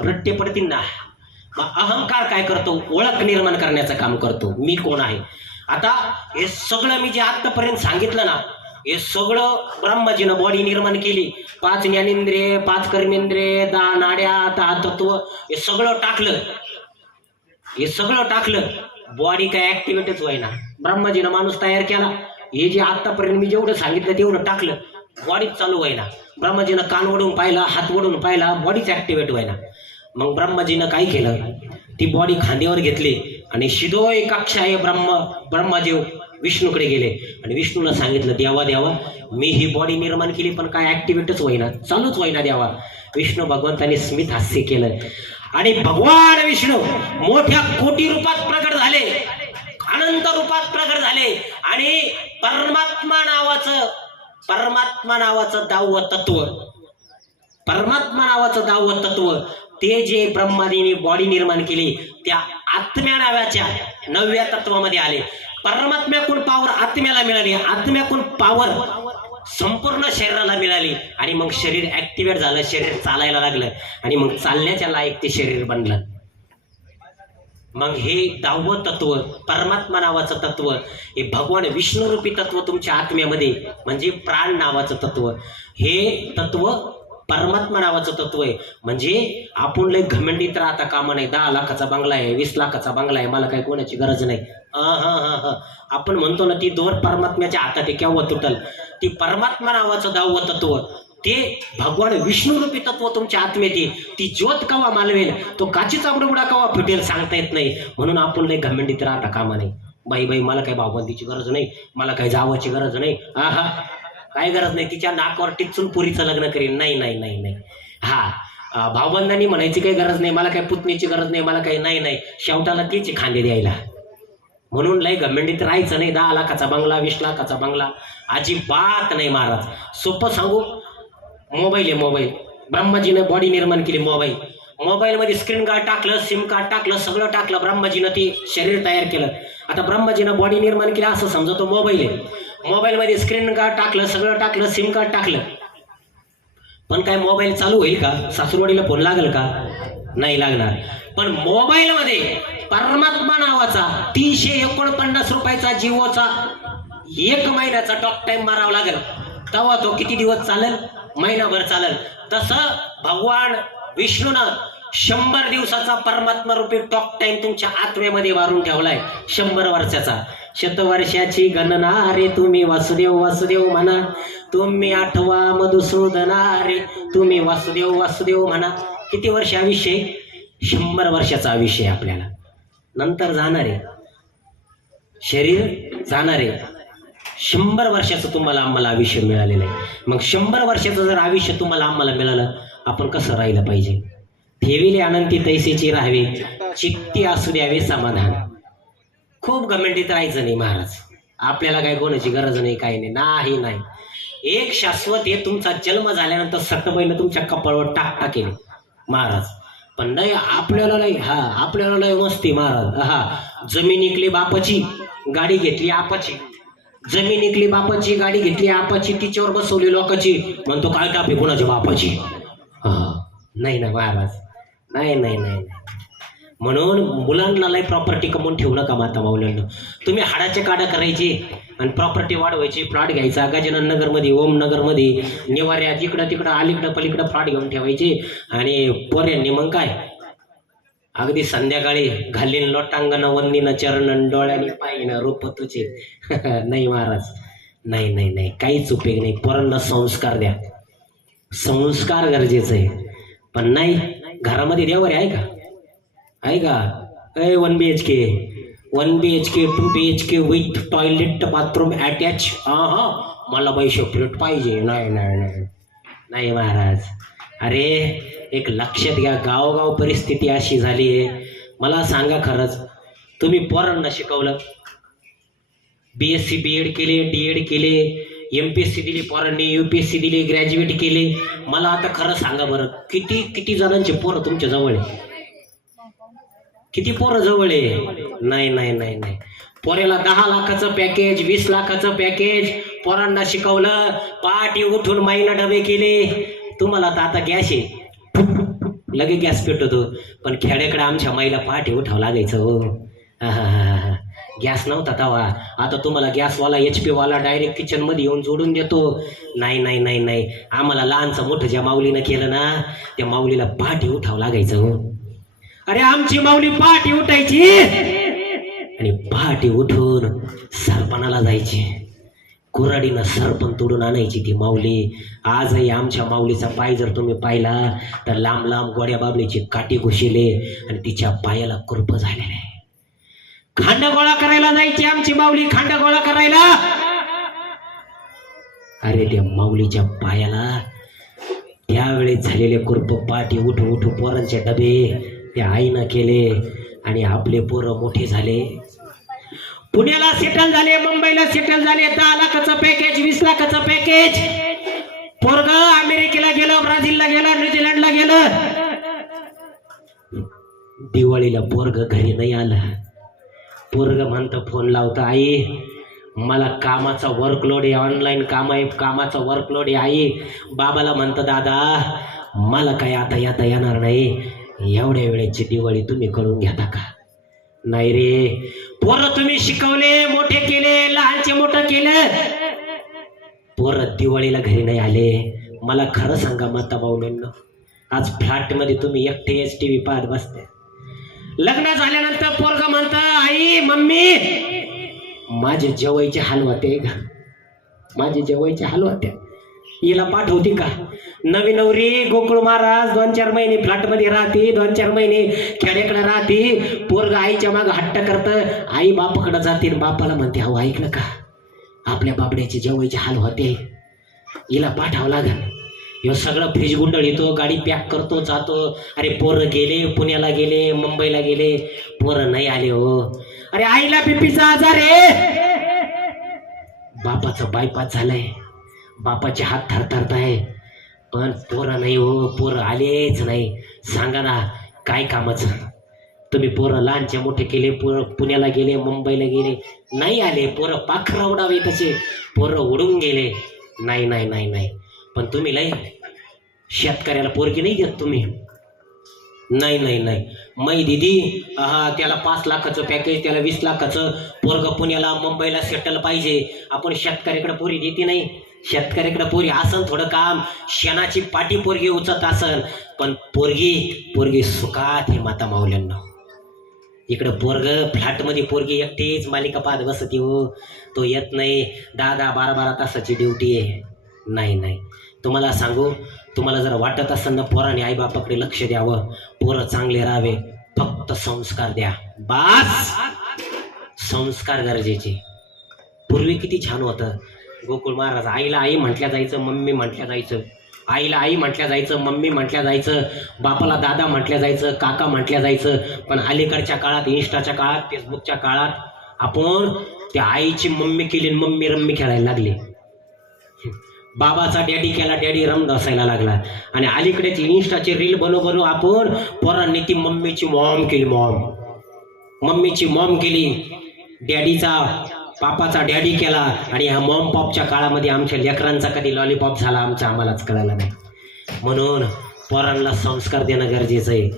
रट्टे पडतील ना. अहंकार काय करतो, ओळख निर्माण करण्याचं काम करतो, मी कोण आहे. आता हे सगळं मी जे आतापर्यंत सांगितलं ना, हे सगळं ब्रह्मजीनं बॉडी निर्माण केली. 5 ज्ञानेंद्रिय, 5 कर्मेंद्रिय, 10 नाड्या, 10 तत्व, हे सगळं टाकलं. हे सगळं टाकलं, बॉडी काय ऍक्टिव्हेटच व्हायना. ब्रह्मजीनं माणूस तयार केला. हे जे आतापर्यंत मी जेवढं सांगितलं तेवढं टाकलं, बॉडीच चालू व्हायना. ब्रह्मजीनं कान वडून पाहिला, हात वडून पाहिला, बॉडीच ऍक्टिव्हेट व्हायना. मग ब्रह्मजीनं काय केलं, ती बॉडी खांद्यावर घेतली आणि शिदोय कक्षाय ब्रह्मदेव विष्णूकडे गेले आणि विष्णूला सांगितलं, देवा देवा मी ही बॉडी निर्माण केली पण काय ऍक्टिव्हेटच होईना, चालूच होईना देवा. विष्णू भगवंताने स्मित हास्य केलं आणि भगवान विष्णू मोठ्या कोटी रूपात प्रकट झाले, अनंत रूपात प्रकट झाले आणि परमात्मा नावाचं 10वं तत्व, परमात्मा नावाचं 10वं तत्व, ते जे ब्रह्मादीने बॉडी निर्माण केली त्या आत्म्या नावाच्या 9व्या तत्वामध्ये आले. परमात्म्याकडून पावर आत्म्याला मिळाली, आत्म्याकडून पावर संपूर्ण शरीराला मिळाली आणि मग शरीर ऍक्टिव्हेट झालं, शरीर चालायला लागलं आणि मग चालण्याच्या लायक ते शरीर बनलं. मग हे 10वं तत्व, परमात्मा नावाचं तत्व, हे भगवान विष्णुरूपी तत्व तुमच्या आत्म्यामध्ये, म्हणजे प्राण नावाचं तत्व, हे तत्व परमात्मा नावाचं तत्व आहे. म्हणजे आपण लय घमंडीत राहता कामा नाही. 10 लाखाचा बंगला आहे, 20 लाखाचा बंगला आहे, मला काही कोणाची गरज नाही. आपण म्हणतो ना, ती दोर परमात्म्याच्या हातात आहे, केव्हा तुटल. ती परमात्मा नावाचं 10वं तत्व, ते भगवान विष्णुरूपी तत्व तुमच्या आत्म्यात आहे. ती ज्योत कवा मालवेल, तो काचीचा बुडबुडा कवा फिटेल सांगता येत नाही. म्हणून आपण लय घमंडीत राहता कामा नाही. बाई मला काही भावबंदीची गरज नाही, मला काही जावाची गरज नाही. काय गरज नाही. तिच्या नाकावर टिचून पुरीचं लग्न करीन. नाही. भावबंधांनी म्हणायची काही गरज नाही, मला काही पुतणीची गरज नाही, मला काही नाही. शेवटाला तिचे खांदे द्यायला. म्हणून लय घमंडीत राहायचं नाही. 10 लाखाचा बंगला, 20 लाखाचा बंगला अजिबात नाही महाराज. सोपं सांगू, मोबाईल आहे. मोबाईल ब्रह्माजीनं बॉडी निर्माण केली. मोबाईलमध्ये स्क्रीन गार्ड टाकलं, सिम कार्ड टाकलं, सगळं टाकलं. ब्रह्माजीनं ते शरीर तयार केलं. आता ब्रह्माजीनं बॉडी निर्माण केली असं समजा तो मोबाईल आहे. मोबाईलमध्ये स्क्रीन गार्ड टाकलं, सगळं टाकलं, सिम कार्ड टाकलं, पण काय मोबाईल चालू होईल का? सासूरवाडीला फोन लागेल का? नाही लागणार. पण मोबाईलमध्ये परमात्मा नावाचा 349 रुपयाचा जिओचा 1 महिन्याचा टॉक टाइम मारावा लागेल. तेव्हा तो किती दिवस चालेल? महिनाभर चालेल. तसं भगवान विष्णूनं 100 दिवसाचा परमात्मा रूपी टॉक टाइम तुमच्या आत्म्यामध्ये वारून ठेवलाय. 100 वर्षाचा. शतवर्षाची गणना रे तुम्ही वासुदेव म्हणा, तुम्ही आठवा मधुसूदना रे तुम्ही वासुदेव म्हणा. किती वर्ष आयुष्य? 100 वर्षाचा आयुष्य आपल्याला. नंतर जाणारे शरीर जाणारे. 100 वर्षाचं तुम्हाला आम्हाला आयुष्य मिळालेलं आहे. मग 100 वर्षाचं जर आयुष्य तुम्हाला आम्हाला मिळालं, आपण कसं राहिलं पाहिजे? ठेविले अनंती तैसेची राहावे, चित्ती असू द्यावे समाधान. खूप घमंडीत राहायचं नाही महाराज. आपल्याला काय कोणाची गरज नाही, काही नाही. एक शाश्वत हे तुमचा जन्म झाल्यानंतर सटबैल तुमच्या कपाळावर टाक केले महाराज. पण नाही आपल्याला नाही. आपल्याला नाही मस्ती महाराज. जमीन इकली बापाची, गाडी घेतली आपाची. जमीन इकली बापाची, गाडी घेतली आपाची, तिच्यावर बसवली लोकांची. म्हणतो काय टापे कोणाच्या बापाची? नाही ना महाराज. नाही. म्हणून मुलांना लय प्रॉपर्टी कमवून ठेवू नका माता माऊल्यांना. तुम्ही हाडाचे काढा करायचे आणि प्रॉपर्टी वाढवायची. प्लॉट घ्यायचा गजानन नगरमध्ये, ओम नगरमध्ये, निवाऱ्यात, इकडं तिकडं अलीकडं पलीकडं प्लॉट घेऊन ठेवायचे. आणि पोऱ्यांनी मग काय अगदी संध्याकाळी घालीन लोटांगण वंदीन चरण डोळ्यानी पाहिन रूप तुझे. नाही महाराज. नाही काहीच उपयोग नाही. पोरांना संस्कार द्या. संस्कार गरजेचं आहे. पण नाही घरामध्ये देवर आहे का? 1 BHK 2 BHK with toilet bathroom attach. मला बाई सेपरेट पाहिजे. नाही महाराज. अरे एक लक्षात घ्या, गावोगाव परिस्थिती अशी झाली आहे. मला सांगा खरंच, तुम्ही पोरांना शिकवलं, BSc BEd केले, DEd केले, MPSC दिली पोरांनी, UPSC दिली, ग्रॅज्युएट केले. मला आता खरं सांगा बरं, किती जणांचे पोरं तुमच्या जवळ आहे? किती पोरं जवळ आहे? नाही. पोऱ्याला 10 लाखाचं पॅकेज, 20 लाखाचं पॅकेज. पोरांना शिकवलं, पाठी उठून महिना डबे केले. तुम्हाला तर आता गॅस आहे, लगे गॅस पेटवतो. पण खेड्याकडे आमच्या माईला पाठी उठावं लागायचं. हो गॅस नव्हता तवा. आता तुम्हाला गॅसवाला HP वाला डायरेक्ट किचन मध्ये येऊन जोडून देतो. नाही. आम्हाला लहानचं मोठं ज्या माऊलीनं केलं ना, त्या माऊलीला पाठी उठावं लागायचं. हो अरे आमची माऊली पहाटे उठायची आणि पहाटे उठून सरपणाला जायची. कुऱ्हाडीनं सरपण तोडून आणायची ती माऊली. आजही आमच्या माऊलीचा पाय जर तुम्ही पाहिला तर लांब लांब गोड्या बाबलीची काठी घुशिले आणि तिच्या पायाला कुरप झालेले आहे. खांड गोळा करायला जायची आमची माऊली, खांड गोळा करायला. अरे त्या माऊलीच्या पायाला त्यावेळेस झालेले कुरप, पाठी उठू पोरांचे डबे त्या आईनं केले. आणि आपले पोरं मोठे झाले, पुण्याला सेटल झाले, मुंबईला सेटल झाले. 10 लाखाचं पॅकेज, 20 लाखाचं पॅकेज. पोरग अमेरिकेला गेलं, ब्राझीलला गेलं, न्यूझीलंडला गेलं. दिवाळीला पोरग घरी नाही आलं. पोरग म्हणतं, फोन लावतं, आई मला कामाचा वर्कलोड आहे, ऑनलाईन काम आहे, कामाचा वर्कलोड आहे आई. बाबाला म्हणतं, दादा मला काय आता येणार नाही, एवढ्या वेळेची दिवाळी तुम्ही करून घेता का? नाही रे, पोरं तुम्ही शिकवले, मोठे केले, लहानचे मोठं केलं, पोरं दिवाळीला घरी नाही आले. मला खरं सांगा माता भाऊंनो, आज फ्लॅट मध्ये तुम्ही एकटेच टीव्ही पाहत बसते. लग्न झाल्यानंतर पोरगा म्हणत, आई मम्मी माझे जेवायचे हाल होते ग, माझे जेवायचे हाल होते. हिला पाठवती का? नवी नवरी गोकुळ महाराज 2-4 महिने फ्लॅट मध्ये राहते, 2-4 महिने खेड्याकडे राहते. पोरग आईच्या माग हट्ट करत, आई बापाकडे जाते, बापाला म्हणते अहो ऐकलं का, आपल्या बाबड्याचे जेवायचे हाल होते, हिला पाठावं लागल. ह्यो सगळं फ्रीज गुंडळ येतो, गाडी पॅक करतो, जातो. अरे पोरं गेले, पुण्याला गेले, मुंबईला गेले, पोरं नाही आले हो. अरे आईला बीपीचा आजार आहे, बापाचं बायपास झालंय, बापाचे हात थरथरत आहे, पण पोरं नाही हो, पोरं आलेच नाही. सांगा ना काय कामाचं? तुम्ही पोरं लहानचे मोठे केले, पोरं पुण्याला गेले, मुंबईला गेले, नाही आले. पोरं पाखरं उडावे तसे पोरं उडून गेले. नाही नाही नाही नाही, पण तुम्ही लय शेतकऱ्याला पोरगी नाही देत तुम्ही. नाही नाही नाही, मै दिदी त्याला 5 लाखाचं पॅकेज, त्याला 20 लाखाचं, पोरग पुण्याला मुंबईला सेटल पाहिजे. आपण शेतकऱ्याकडे पोरी देते नाही. शेतकऱ्याकडे पोरी असन थोडं काम, शेणाची पाठी पोरगी उचत असन, पण पोरगी सुखात हे माता माऊल्यांना. इकडं पोरग फ्लॅटमध्ये पोरगी एकटीच मालिका पाहत बसती हो. तो येत नाही, 10-10, 12-12 तासाची ड्युटी आहे. नाही नाही, तुम्हाला सांगू, तुम्हाला जर वाटत असेल ना पोराने आईबापाकडे लक्ष द्यावं, पोरं चांगले राहावे, फक्त संस्कार द्या बास. संस्कार गरजेचे. पूर्वी किती छान होतं गोकुळ महाराज. आईला आई म्हटल्या जायचं, मम्मी म्हटल्या जायचं, आईला आई म्हटल्या जायचं, मम्मी म्हटल्या जायचं, बापाला दादा म्हटल्या जायचं, काका म्हटल्या जायचं. पण अलीकडच्या काळात, इंस्टाच्या काळात, फेसबुकच्या काळात आपण त्या आईची मम्मी केली, मम्मी रम्मी खेळायला लागली. बाबाचा डॅडी केला, डॅडी रम दसायला लागला. आणि अलीकडेच इंस्टाचे रील बनवून आपण पोरांनी ती मम्मीची मॉम केली, मम्मीची मॉम केली, डॅडीचा पापाचा डॅडी केला. आणि ह्या मॉम पॉपच्या काळामध्ये आमच्या लेकरांचा कधी लॉलीपॉप झाला आम्हालाच कळायला नाही. म्हणून पोरांना संस्कार देणं गरजेचं आहे.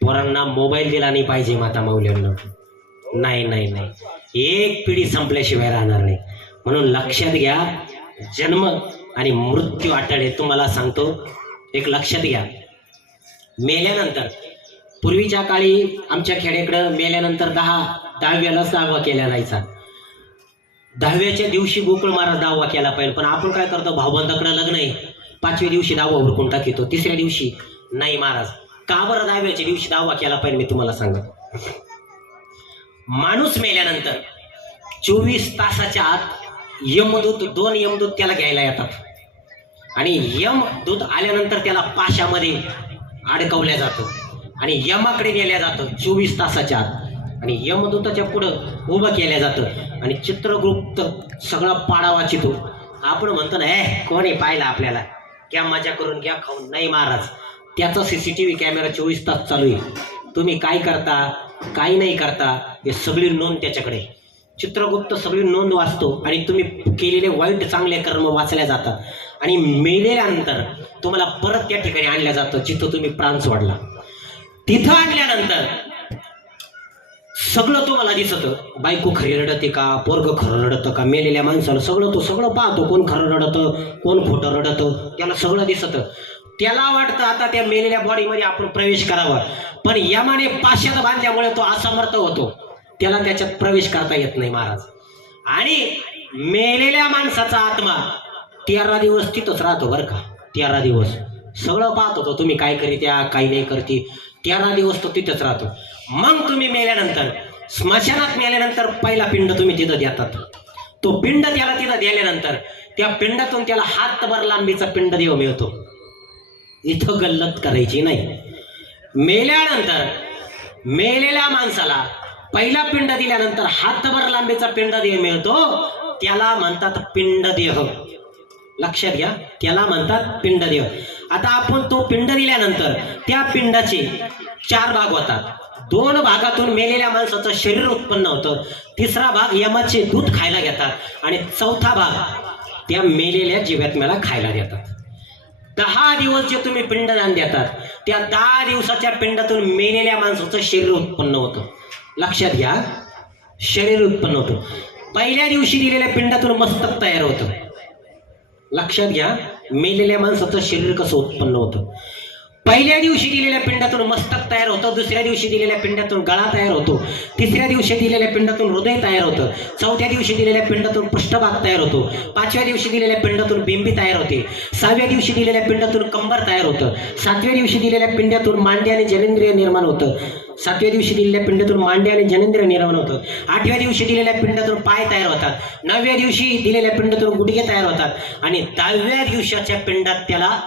पोरांना मोबाईल दिला नाही पाहिजे माता माऊल्यांना. नाही नाही नाही, एक पिढी संपल्याशिवाय राहणार नाही. म्हणून लक्षात घ्या, जन्म आणि मृत्यू अटळ. तुम्हाला सांगतो एक लक्षात घ्या, मेल्यानंतर पूर्वीच्या काळी आमच्या खेड्याकडं मेल्यानंतर 10व्यालाच दावा केला जायचा. 10व्याच्या दिवशी गोकुळ महाराज दावा केला पाहिजे. पण आपण काय करतो, भाऊबंदाकडं लग्न आहे, 5व्या दिवशी दावा उरकून टाकतो, 3ऱ्या दिवशी नाही. महाराज का बरं 10व्याच्या दिवशी दावा केला पाहिजे मी तुम्हाला सांगतो. माणूस मेल्यानंतर 24 तासाच्या आत यमदूत, 2 यमदूत त्याला घ्यायला येतात. आणि यमदूत आल्यानंतर त्याला पाशामध्ये अडकवल्या जातं आणि यमाकडे नेल्या जातं 24 तासाच्या आत. आणि यमदूताच्या पुढं उभं केल्या जातं आणि चित्रगुप्त सगळा पाडा वाचितो. आपण म्हणतो ना, कोणी पाहिलं आपल्याला, घ्या मजा करून, घ्या खाऊन. नाही महाराज, त्याचा CCTV कॅमेरा 24 तास चालू आहे. तुम्ही काय करता, काय नाही करता, हे सगळी नोंद त्याच्याकडे. चित्रगुप्त सगळी नोंद वाचतो आणि तुम्ही केलेले वाईट चांगले कर्म वाचल्या जातात. आणि मेलेल्यानंतर तुम्हाला परत त्या ठिकाणी आणल्या जातं जिथं तुम्ही प्राण सोडला. तिथं आणल्यानंतर सगळं तुम्हाला दिसतं. बायको खरी रडते का, पोरग खरं रडतं का, मेलेल्या माणसाला सगळं पाहतो. कोण खरं रडतं, कोण खोटं रडतं, त्याला सगळं दिसतं. त्याला वाटतं आता त्या मेलेल्या बॉडीमध्ये आपण प्रवेश करावा, पण यमाने पाशात बांधल्यामुळे तो असमर्थ होतो, त्याला त्याच्यात प्रवेश करता येत नाही महाराज. आणि मेलेल्या माणसाचा आत्मा 13 दिवस तिथंच राहतो बरं का. 13 दिवस सगळं पाहतो तो, तुम्ही काय करीत्या काय नाही करते. 13 दिवस तो तिथंच राहतो. मग तुम्ही मेल्यानंतर, स्मशानात मेल्यानंतर पहिला पिंड तुम्ही तिथं देतात. तो पिंड त्याला तिथं दिल्यानंतर त्या पिंडातून त्याला हातभर लांबीचा पिंड देव मिळतो. इथं गल्लत करायची नाही. मेल्यानंतर मेलेल्या माणसाला पहिला पिंड दिल्यानंतर हातभर लांबीचा पिंड देह मिळतो, त्याला म्हणतात पिंडदेह. लक्षात घ्या, त्याला म्हणतात पिंडदेह. आता आपण तो पिंड दिल्यानंतर त्या पिंडाचे 4 भाग होतात. 2 भागातून मेलेल्या माणसाचं शरीर उत्पन्न होतं. 3रा भाग यमाचे दूध खायला घेतात आणि 4था भाग त्या मेलेल्या जीवात्म्याला खायला देतात. 10 दिवस जे तुम्ही पिंडदान देतात त्या 10 दिवसाच्या पिंडातून मेलेल्या माणसाचं शरीर उत्पन्न होतं. लक्षात घ्या, शरीर उत्पन्न होतं. पहिल्या दिवशी दिलेल्या पिंडातून मस्तक तयार होतं. लक्षात घ्या, मेलेल्या माणसाचं शरीर कसं उत्पन्न होतं. पहिल्या दिवशी दिलेल्या पिंडातून मस्तक तयार होतं, दुसऱ्या दिवशी दिलेल्या पिंडातून गळा तयार होतो, तिसऱ्या दिवशी दिलेल्या पिंडातून हृदय तयार होतं, चौथ्या दिवशी दिलेल्या पिंडातून पृष्ठभाग तयार होतो, 5व्या दिवशी दिलेल्या पिंडातून बिंबी तयार होते, 6व्या दिवशी दिलेल्या पिंडातून कंबर तयार होतं, 7व्या दिवशी दिलेल्या पिंडातून मांडी आणि जननेंद्रिय निर्माण होतं, 7व्या दिवशी दिलेल्या पिंडातून मांडी आणि जननेंद्रिय निर्माण होतं, 8व्या दिवशी दिलेल्या पिंडातून पाय तयार होतात, 9व्या दिवशी दिलेल्या पिंडातून गुडघे तयार होतात आणि 10व्या दिवसाच्या पिंडात त्याला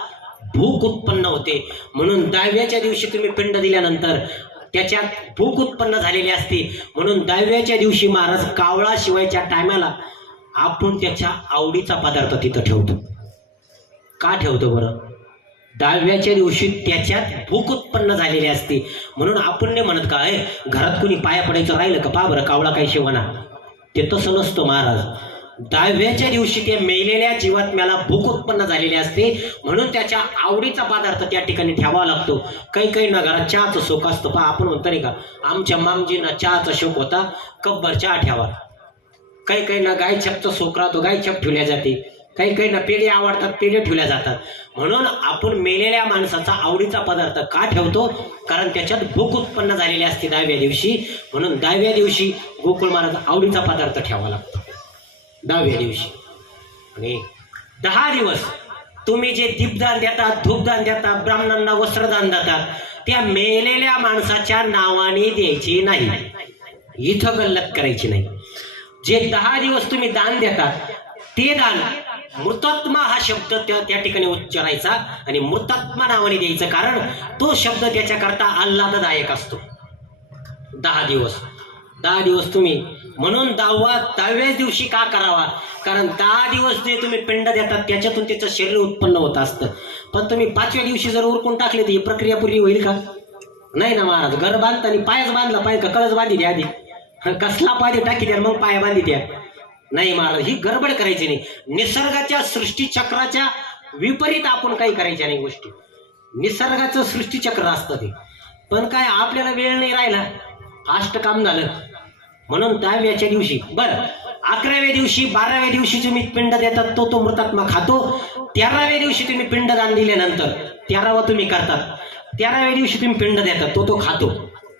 भूक उत्पन्न होते. म्हणून 10व्याच्या दिवशी तुम्ही पिंड दिल्यानंतर त्याच्यात भूक उत्पन्न झालेली असते. म्हणून 10व्याच्या दिवशी महाराज कावळा शिवायच्या टायमाला आपण त्याच्या आवडीचा पदार्थ तिथं ठेवतो. का ठेवतो बरं? 10व्याच्या दिवशी त्याच्यात भूक उत्पन्न झालेली असते. म्हणून आपण नाही म्हणत का घरात कोणी पाया पडायचं राहिलं का पहा बरं कावळा काही शिवना. ते तसं नसतं महाराज. 10व्याच्या दिवशी त्या मेलेल्या जीवात्म्याला भूक उत्पन्न झालेली असते. म्हणून त्याच्या आवडीचा पदार्थ त्या ठिकाणी ठेवावा लागतो. काही ना घरात चहाचं शोक असतं. पहा आपण म्हणतो नाही का आमच्या मामजींना चहाचा शोक होता, कपभर चहा ठेवा. काही ना गायछपचा शोक राहतो, गायछप ठेवल्या जाते. काही ना पेढे आवडतात, पेढे ठेवल्या जातात. म्हणून आपण मेलेल्या माणसाचा आवडीचा पदार्थ का ठेवतो? कारण त्याच्यात भूक उत्पन्न झालेली असते 10व्या दिवशी. म्हणून 10व्या दिवशी गोकुळ महाराज आवडीचा पदार्थ ठेवावा लागतो 10व्या दिवशी. आणि 10 दिवस तुम्ही जे दीपदान देतात, धूपदान देतात, ब्राह्मणांना वस्त्रदान देतात, त्या मेलेल्या माणसाच्या नावाने द्यायची नाही, इथं गल्लत करायची नाही. जे 10 दिवस तुम्ही दान देतात ते दान मृतात्मा हा शब्द त्या ठिकाणी उच्चारायचा आणि मृतात्मा नावाने द्यायचं. कारण तो शब्द त्याच्याकरता आल्हाददायक असतो. 10 दिवस तुम्ही म्हणून 10व्याच दिवशी का करावा? कारण 10 दिवस जे तुम्ही पिंड देतात त्याच्यातून त्याचं शरीर उत्पन्न होत असतं. पण तुम्ही 5व्या दिवशी जर उरकून टाकले तर ही प्रक्रिया पूर्ण होईल का? नाही ना महाराज. घर बांधताना पायच बांधला पाहिजे का कळच बांधी द्या आधी? कसला पाय टाकी द्या मग पाय बांधी द्या? नाही महाराज, ही गडबड करायची नाही. निसर्गाच्या सृष्टीचक्राच्या विपरीत आपण काही करायच्या नाही गोष्टी. निसर्गाचं सृष्टीचक्र असतं ते. पण काय आपल्याला वेळ नाही राहिला, फास्ट काम झालं. म्हणून 10व्याच्या दिवशी बरं 11व्या दिवशी 12व्या दिवशी तुम्ही पिंड देतात तो मृतात्मा खातो. 13व्या दिवशी तुम्ही पिंडदान दिल्यानंतर 13वा तुम्ही करतात. 13व्या दिवशी तुम्ही पिंड देतात तो खातो.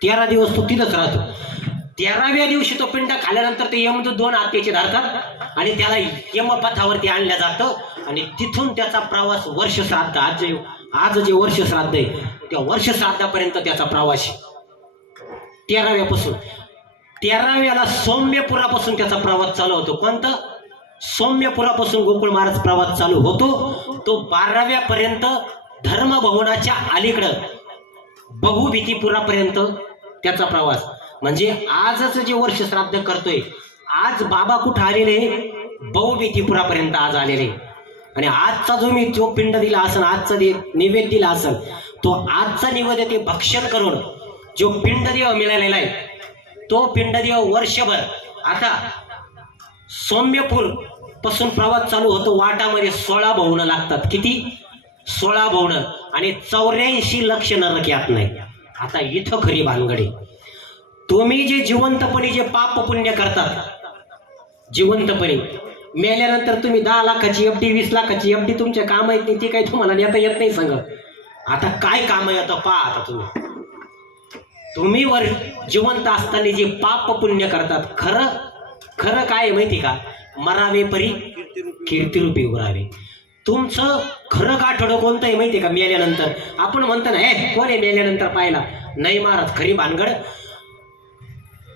13 दिवस तो तिथंच राहतो. 13व्या दिवशी तो पिंड खाल्ल्यानंतर ते यमदूत 2 आत्याचे धरतात आणि त्याला यमपथावरती आणलं जातं आणि तिथून त्याचा प्रवास वर्ष श्राद्ध आज जे वर्ष श्राद्ध आहे त्या वर्ष श्राद्धापर्यंत त्याचा प्रवास 13व्यापासून 13व्याला सौम्यपुरापासून त्याचा प्रवास चालू होतो. कोणतं? सौम्यपुरापासून गोकुळ महाराज प्रवास चालू होतो. तो 12व्यापर्यंत धर्मभवनाच्या अलीकडं बहुभीतीपुरापर्यंत त्याचा प्रवास. म्हणजे आजच जे वर्ष श्राद्ध करतोय आज बाबा कुठं आलेले? बहुभीतीपुरापर्यंत आज आलेले. आणि आजचा जो पिंड दिला असेल, आजचा नैवेद्य दिला असेल, तो आजचा निवेद्य ते भक्षण करून जो पिंडदेव मिळालेला आहे तो पिंडदेव वर्षभर आता सौम्यपूर पासून प्रवास चालू होतो. वाटामध्ये 16 भवनं लागतात. किती? 16 भवनं आणि 84 लक्ष नरक यात नाही. आता इथं खरी भानगडी. तुम्ही जे जिवंतपणे जे पाप पुण्य करतात, जिवंतपणे मेल्यानंतर तुम्ही 10 लाखाची एफडी 20 लाखाची एफडी तुमच्या काम येत नाही, ती काही तुम्हाला नेता येत नाही सांग. आता काय काम येतं पहा. आता तुम्ही वर जिवंत असताना जे पाप पुण्य करतात, खरं काय माहिती का? मरावे परी कीर्तिरूपी उरावे. तुमचं खरं गाठोडं कोणतं आहे माहिती का? मेल्यानंतर आपण म्हणतो ना कोण आहे मेल्यानंतर पाहिला? नाही महाराज, खरी भानगड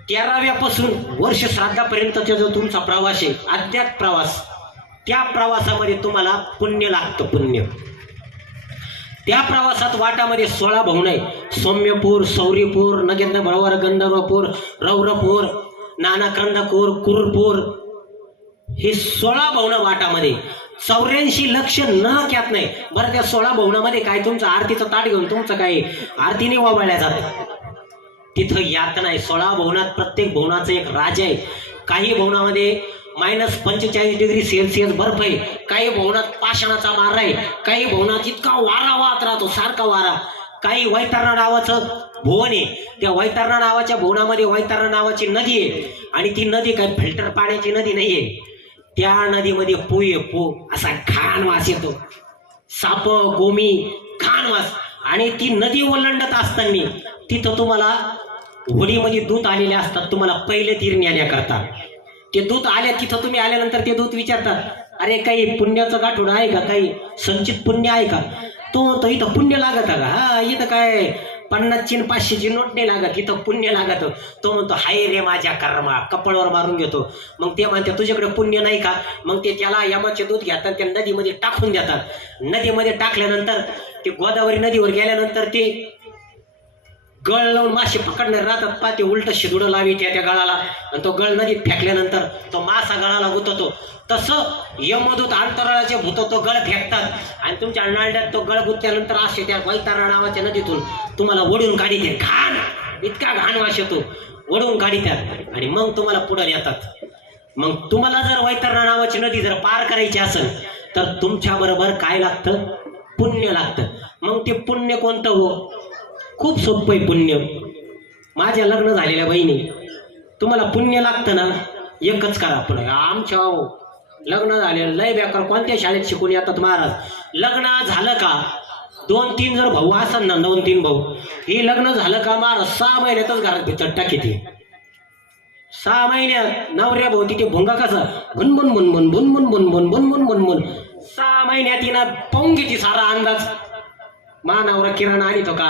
13व्यापासून वर्ष श्राद्धापर्यंतचा जो तुमचा प्रवास आहे, अध्यात्म प्रवास, त्या प्रवासामध्ये तुम्हाला पुण्य लागतं. पुण्य त्या प्रवासात वाटामध्ये 16 भवन आहे. सौम्यपूर, सौरीपूर, नगेंद्र भरवर, गंधर्वपूर, रौरपूर, नानाक्रंदपूर, कुरपूर, हे 16 भवन वाटामध्ये. 84 लक्ष नरक यात नाही. बरं त्या 16 भवनामध्ये काय तुमचं आरतीचं ताट घेऊन तुमचं काय आरतीने वावळल्या जात? तिथं यात नाही. 16 भवनात प्रत्येक भवनाचं एक राजा आहे. काही भवनामध्ये -45 डिग्री सेल्सिअस बर्फ आहे, काही भवनात पाषाणाचा मारा आहे, काही भवनात इतका वारा वाहत राहतो, सारखा वारा. काही वैतरणा नावाचं भुवन आहे, त्या वैतरणा नावाच्या भुवनामध्ये वैतरणा नावाची नदी आहे, आणि ती नदी काही फिल्टर पाण्याची नदी नाहीये. त्या नदीमध्ये पू आहे, पू असा घाण वास येतो, साप गोमी घाण वास. आणि ती नदी ओलांडत असताना तिथं तुम्हाला होडीमध्ये दूत आलेले असतात, तुम्हाला पहिले तीर नेण्याकरता. ते दूत आले, तिथं तुम्ही आल्यानंतर ते दूत विचारतात, अरे काही पुण्याचं गाठून आहे का, काही संचित पुण्य आहे का? तो म्हणतो इथं पुण्य लागत का? हा, इथं काय 50ची 500ची नोट नाही लागत, इथं पुण्य लागत. तो म्हणतो हाय रे माझ्या कर्मा, कपाळावर मारून घेतो. मग ते म्हणते तुझ्याकडे पुण्य नाही का? मग ते त्याला यमाचे दूध घेतात, त्या नदीमध्ये टाकून देतात. नदीमध्ये टाकल्यानंतर ते गोदावरी नदीवर गेल्यानंतर ते गळ लावून मासे पकडणारे राहतात पा, ते उलट शिदुडं लावी त्या गळाला, आणि तो गळ नदीत फेकल्यानंतर तो मासा गळाला गुततो. तसं यमदूत अंतराळाचे भूत तो गळ फेकतात, आणि तुमच्या नारड्यात तो गळ गुंतल्यानंतर असे त्या वैतरणा नावाच्या नदीतून तुम्हाला ओढून काढीते. घाण, इतका घाण वास येतो, ओढून काढीतात आणि मग तुम्हाला पुढे येतात. मग तुम्हाला जर वैतरणा नावाची नदी जर पार करायची असेल तर तुमच्या बरोबर काय लागतं? पुण्य लागतं. मग ते पुण्य कोणतं हो? खूप सोपं आहे पुण्य. माझ्या लग्न झालेल्या बहिणी, तुम्हाला पुण्य लागतं ना, एकच करा. पुढे आमच्या लग्न झालेलं लय बेकार, कोणत्या शाळेत शिकून येतात महाराज. लग्न झालं का 2-3 जर भाऊ असाल ना, 2-3 भाऊ, हे लग्न झालं का महाराज 6 महिन्यातच घरात भितर टाकीते. 6 महिन्यात नवऱ्या भाऊ तिथे भोंगा कसा भुनभुन भुनभुन भुनभुन भुनभुन भुनभुन भुनभुन. 6 महिन्यात तिनं पाहून घेते सारा अंदाज. नवरा किराणा आणतो का,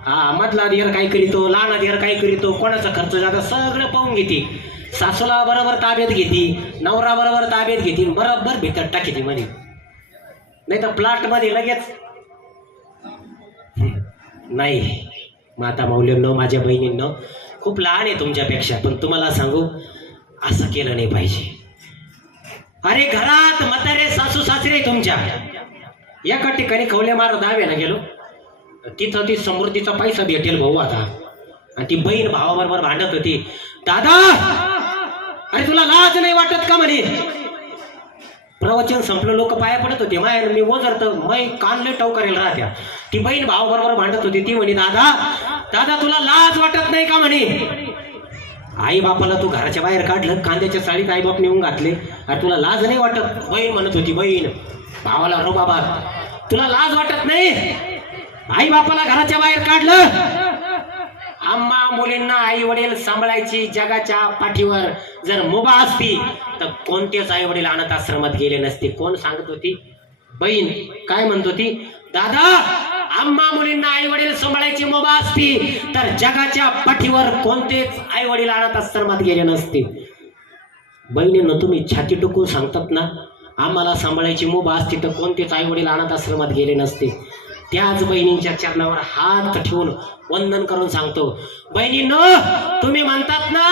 हा मधला दिर काय करीतो, लहान दिर काय करीतो, कोणाचा खर्च जाता सगळं पाहून घेते. सासूला बरोबर ताब्यात घेते, नवरा बरोबर ताब्यात घेते, बरोबर भीतर टाकीते मध्ये. नाही तर प्लॉट मध्ये लगेच नाही. माता मौल्यांनो, माझ्या बहिणींनो, खूप लहान आहे तुमच्यापेक्षा, पण तुम्हाला सांगू असं केलं नाही पाहिजे. अरे घरात म्हातारे सासू सासरे तुमच्या, एका ठिकाणी कवल्या मार दाव्याला गेलो, तिथं ती समृद्धीचा पैसा भेटेल भाऊ आता, आणि ती बहीण भावाबरोबर भांडत होती. दादा, अरे तुला लाज नाही वाटत का म्हणे. प्रवचन संपलं, लोक पाया पडत होते, मी ओझरत मै कानले टव करेल राहत्या. ती बहीण भावाबरोबर भांडत होती, ती म्हणे दादा दादा तुला लाज वाटत नाही का म्हणे. आई बापाला तू घराच्या बाहेर काढलं, कांद्याच्या साडीत आई बाप नेऊन घातले, अरे तुला लाज नाही वाटत. बहीण म्हणत होती, बहीण भावाला, रो बाबा तुला लाज वाटत नाही, आई बापाला घराच्या बाहेर काढलं. आम्हा मुलींना आई वडील सांभाळायची जगाच्या पाठीवर जर मुभा असती तर कोणतेच आई वडील अनाथ आश्रमात गेले नसते. कोण सांगत होती? बहीण. काय म्हणत होती? दादा, आम्हा मुलींना आई वडील सांभाळायची मुभा असती तर जगाच्या पाठीवर कोणतेच आई वडील अनाथ आश्रमात गेले नसते. बहिणीनं तुम्ही छाती टुकून सांगतात ना, आम्हाला सांभाळायची मुभा असती तर कोणतेच आई वडील अनाथ आश्रमात गेले नसते. त्याच बहिणींच्या चरणावर हात ठेवून वंदन करून सांगतो, बहिणींनो, तुम्ही म्हणतात ना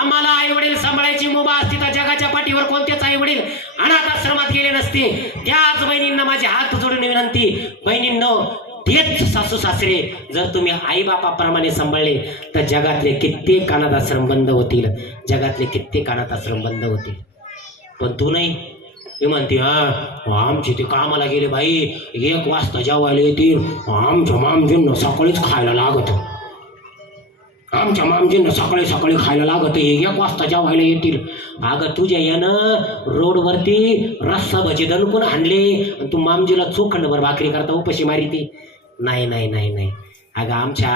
आम्हाला आई वडील सांभाळायची मुभा असती तर जगाच्या पाठीवर कोणतेच आई वडील अनाथ आश्रमात गेले नसते. त्याच बहिणींना माझे हात जोडून विनंती, बहिणींनो, तेच सासू सासरे जर तुम्ही आई बापाप्रमाणे सांभाळले तर जगातले कित्येक अनाथ आश्रम बंद होतील, जगातले कित्येक अनाथ आश्रम बंद होतील. पण तू नाही. ते म्हणते, हा आमची ते कामाला गेले बाई, 1 वाजता जेवायला येतील, आमच्या मामजींना सकाळीच खायला लागत, आमच्या मामजींना सकाळी सकाळी खायला लागत, 1 वाजता जेवायला येतील. अगं तुझ्या यानं रोडवरती रस्सा भजी दणकून आणले, तू मामजीला चोखंडभर भाकरी करता उपाशी मारी ती. नाही नाही नाही नाही. अगं आमच्या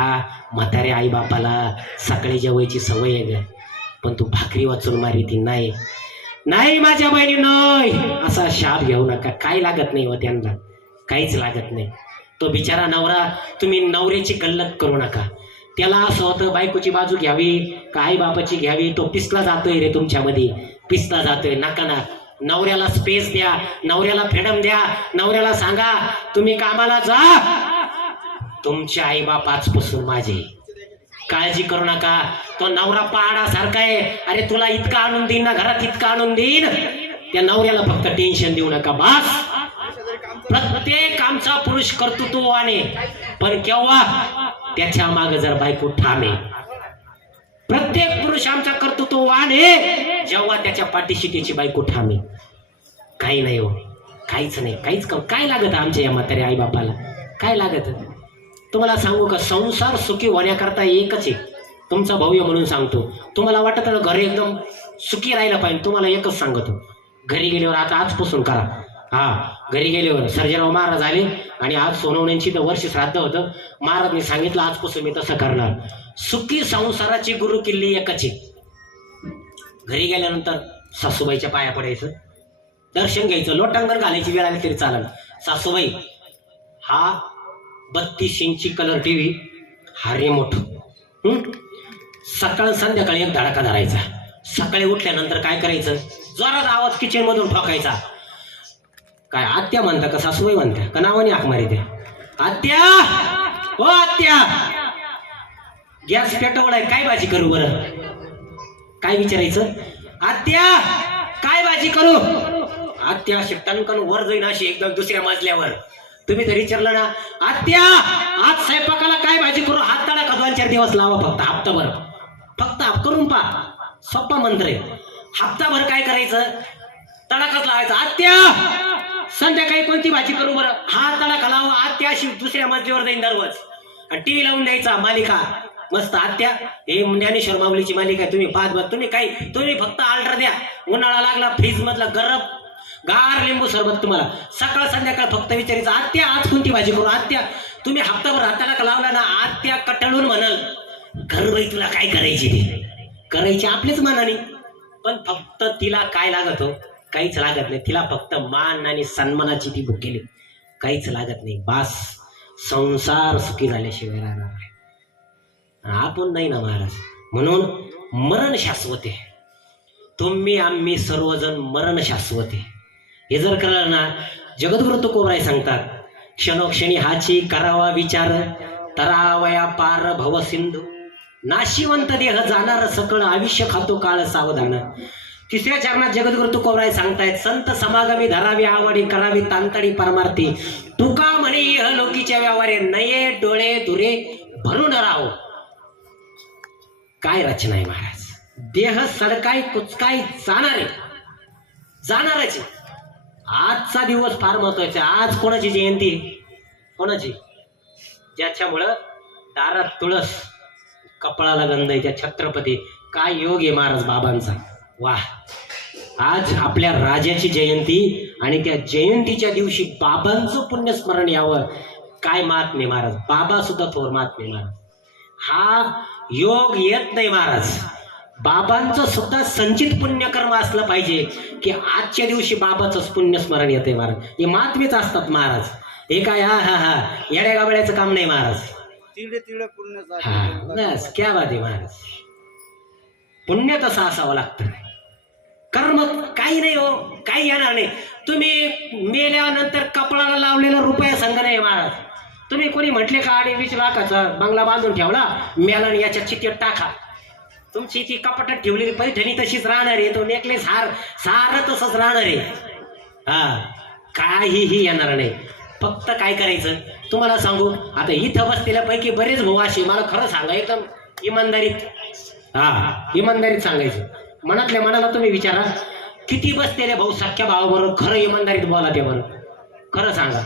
म्हाताऱ्या आई बापाला सकाळी जेवायची सवय आहे ग, पण तू भाकरी वाचून मारी ती. नाही नाही माझ्या बहिणीनं, असा शाप घेऊ नका. काय लागत नाही हो त्यांना, काहीच लागत नाही. तो बिचारा नवरा, तुम्ही नवऱ्याची गल्लत करू नका. त्याला असं होतं बायकोची बाजू घ्यावी का आई बापाची घ्यावी, तो पिसला जातोय रे तुमच्यामध्ये, पिसला जातोय. नका ना. नवऱ्याला स्पेस द्या, नवऱ्याला फ्रीडम द्या, नवऱ्याला सांगा तुम्ही कामाला जा, तुमचे आई बाप आजपासून माझे, काळजी करू नका. तो नवरा पहाडासारखा आहे, अरे तुला इतका आणून देईन ना घरात, इतका आणून देईन. त्या नवऱ्याला फक्त टेन्शन देऊ नका बस. प्रत्येक आमचा पुरुष कर्तृत्ववाने, पण केव्हा त्याच्या मागे जर बायको ठामे. प्रत्येक पुरुष आमचा कर्तृत्ववान आहे जेव्हा त्याच्या पाठीशी त्याची बायको ठामी. काही नाही हो, काहीच नाही, काय लागत आमच्या या म्हाताऱ्या आई बापाला, काय लागत. तुम्हाला सांगू का, संसार सुखी होण्याकरता एकच आहे, तुमचा भाऊ म्हणून सांगतो. तुम्हाला वाटत घर एकदम सुखी राहिलं पाहिजे, तुम्हाला एकच सांगतो, घरी गेल्यावर आता आजपासून करा. घरी गेल्यावर सर्जेराव महाराज आले आणि आज सोनवण्यांची तर वर्ष श्राद्ध होतं. महाराजने सांगितलं आजपासून मी तसं करणार. सुखी संसाराची गुरु किल्ली एकच आहे. घरी गेल्यानंतर सासूबाईच्या पाया पडायचं, दर्शन घ्यायचं, लोटांगण घालायची वेळ आली तरी चालेल. सासूबाई हा 32 इंची कलर टीव्ही, हा रिमोट, सकाळ संध्याकाळी एक धडाका धरायचा. सकाळी उठल्यानंतर काय करायचं, जोरात आवाज किचन मधून ठोकायचा. काय आत्या म्हणता का सासूबाई म्हणता का नावाने हाक मारी द्या, आत्या हो आत्या गॅस पेटवलाय, काय भाजी करू बरं, काय विचारायचं, आत्या काय भाजी करू. आत्या अशी टणकन वर जाईन अशी एकदम दुसऱ्या मजल्यावर. तुम्ही तर विचारलं ना, आत्या आज स्वयंपाकाला काय भाजी करू, हात तळा का 2-4 दिवस लावा, फक्त हप्ताभर, फक्त करून पहा, सोपा मंत्र आहे. हप्ताभर काय करायचं, तडाखाच लावायचा. आत्या संध्याकाळी कोणती भाजी करू बरं, हा तडाखा लावा. आत्या अशी दुसऱ्या मजलीवर जाईन दररोज, आणि टीव्ही लावून द्यायचा मालिका मस्त. आत्या हे ज्ञानेश्वर माऊलीची मालिका तुम्ही पाहत बघ, तुम्ही फक्त ऑर्डर द्या. उन्हाळा लागला, फ्रीज मधला गरम गार लिंबू सरबत तुम्हाला सकाळ संध्याकाळ फक्त विचारायचं, आत्या आज कोणती भाजी करू. आत्या तुम्ही हप्ताभर हाताला लावला ना, आत्या कटाळून म्हणाल, घरबाई तुला काय करायची, ते करायची आपल्याच मनाने. पण फक्त तिला काय लागत हो, काहीच लागत नाही. तिला फक्त मान आणि सन्मानाची ती भुकेली, काहीच लागत नाही. बास, संसार सुखी झाल्याशिवाय राहणार नाही. आपण नाही ना महाराज. म्हणून मरण शाश्वत आहे. तुम्ही आम्ही सर्वजण मरण शाश्वत आहे. हे जर कळलं ना, जगद्गुरु तुकोबराय सांगतात, क्षणोक्षणी हाची करावा विचार, तरावया पार भव सिंधू, नाशिवंत देह जाणार सकळ, आयुष्य खातो काळ सावधान. 3ऱ्या चरणात जगद्गुरु तुकोबराय सांगतायत, संत समागमी धरावी आवडी, करावी तांतडी परमार्थी, तुका म्हणे इह लोकीच्या व्यवहारे, नये डोळे दुरे भरून राहो. काय रचना आहे महाराज. देह सडकाय कुचकाय जाणारच. आजचा दिवस फार महत्वाचा. आज कोणाची जयंती, कोणाची, ज्याच्यामुळं दारात तुळस, कपाळाला गंध आहे, त्या छत्रपती. काय योग आहे महाराज बाबांचा, वाह. आज आपल्या राजाची जयंती आणि त्या जयंतीच्या दिवशी बाबांचं पुण्यस्मरण यावं. काय महात्म्य महाराज, बाबा सुद्धा थोर महात्म्य महाराज. हा योग येत नाही महाराज. बाबांचं सुद्धा संचित पुण्यकर्म असलं पाहिजे की आजच्या दिवशी बाबाचंच पुण्यस्मरण येते महाराज. हे महात्मेच असतात महाराज. हे काय हा येड्या गाबड्याचं काम नाही महाराज. बस क्या बात आहे महाराज. पुण्य तसं असावं लागतं. कर्म काही नाही हो, काही येणार नाही. तुम्ही मेल्यानंतर कपडाला लावलेला रुपया संघ नाही महाराज. तुम्ही कोणी म्हटले का 20 लाखाचा बंगला बांधून ठेवला, मेला याच्या चित्तेत टाका, तुमची ती कपाटात ठेवलेली पैठणी तशीच राहणार आहे, तो नेकलेस हार सारं तसंच राहणार आहे. काहीही येणार नाही. फक्त काय करायचं तुम्हाला सांगू, आता इथं बसलेल्यापैकी बरेच भाऊ असे, मला खरं सांगा एकदम इमानदारीत, इमानदारीत सांगायचं. मनातल्या मनाला तुम्ही विचारा, किती बसलेले भाऊ सख्या भावाबरोबर खरं इमानदारीत बोला ते बरं, खरं सांगा.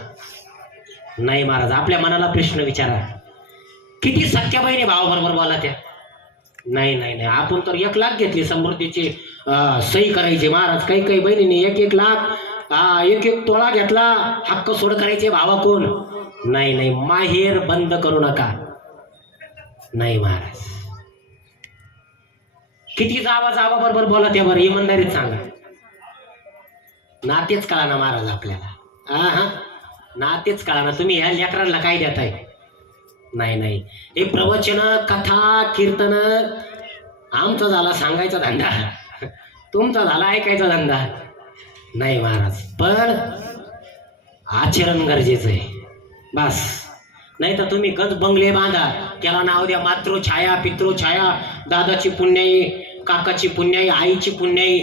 नाही महाराज, आपल्या मनाला प्रश्न विचारा, किती सख्या बहिणी भावाबरोबर बोला त्या. नाही, आपण तर 1 लाख घेतली समृद्धीची सही करायची महाराज. काही बहिणीने 1 लाख 1 तोळा घेतला, हक्क सोड करायचे भावा कोण. नाही, माहेर बंद करू नका. नाही महाराज, किती जावा बरोबर बोला त्या बरं, इमानदारीत सांगा. नातेच कळा ना महाराज आपल्याला. नातेच कळा ना. तुम्ही ह्या लेकरांना काय देताय. नाही, हे प्रवचन कथा कीर्तन आमचा झाला सांगायचा धंदा, तुमचा झाला ऐकायचा धंदा. नाही महाराज, पण आचरण गरजेचं आहे बस. नाही तर तुम्ही गज बंगले बांधा, त्याला नाव द्या मातृछाया पितृछाया, दादाची पुण्याई, काकाची पुण्याई, आईची पुण्याई,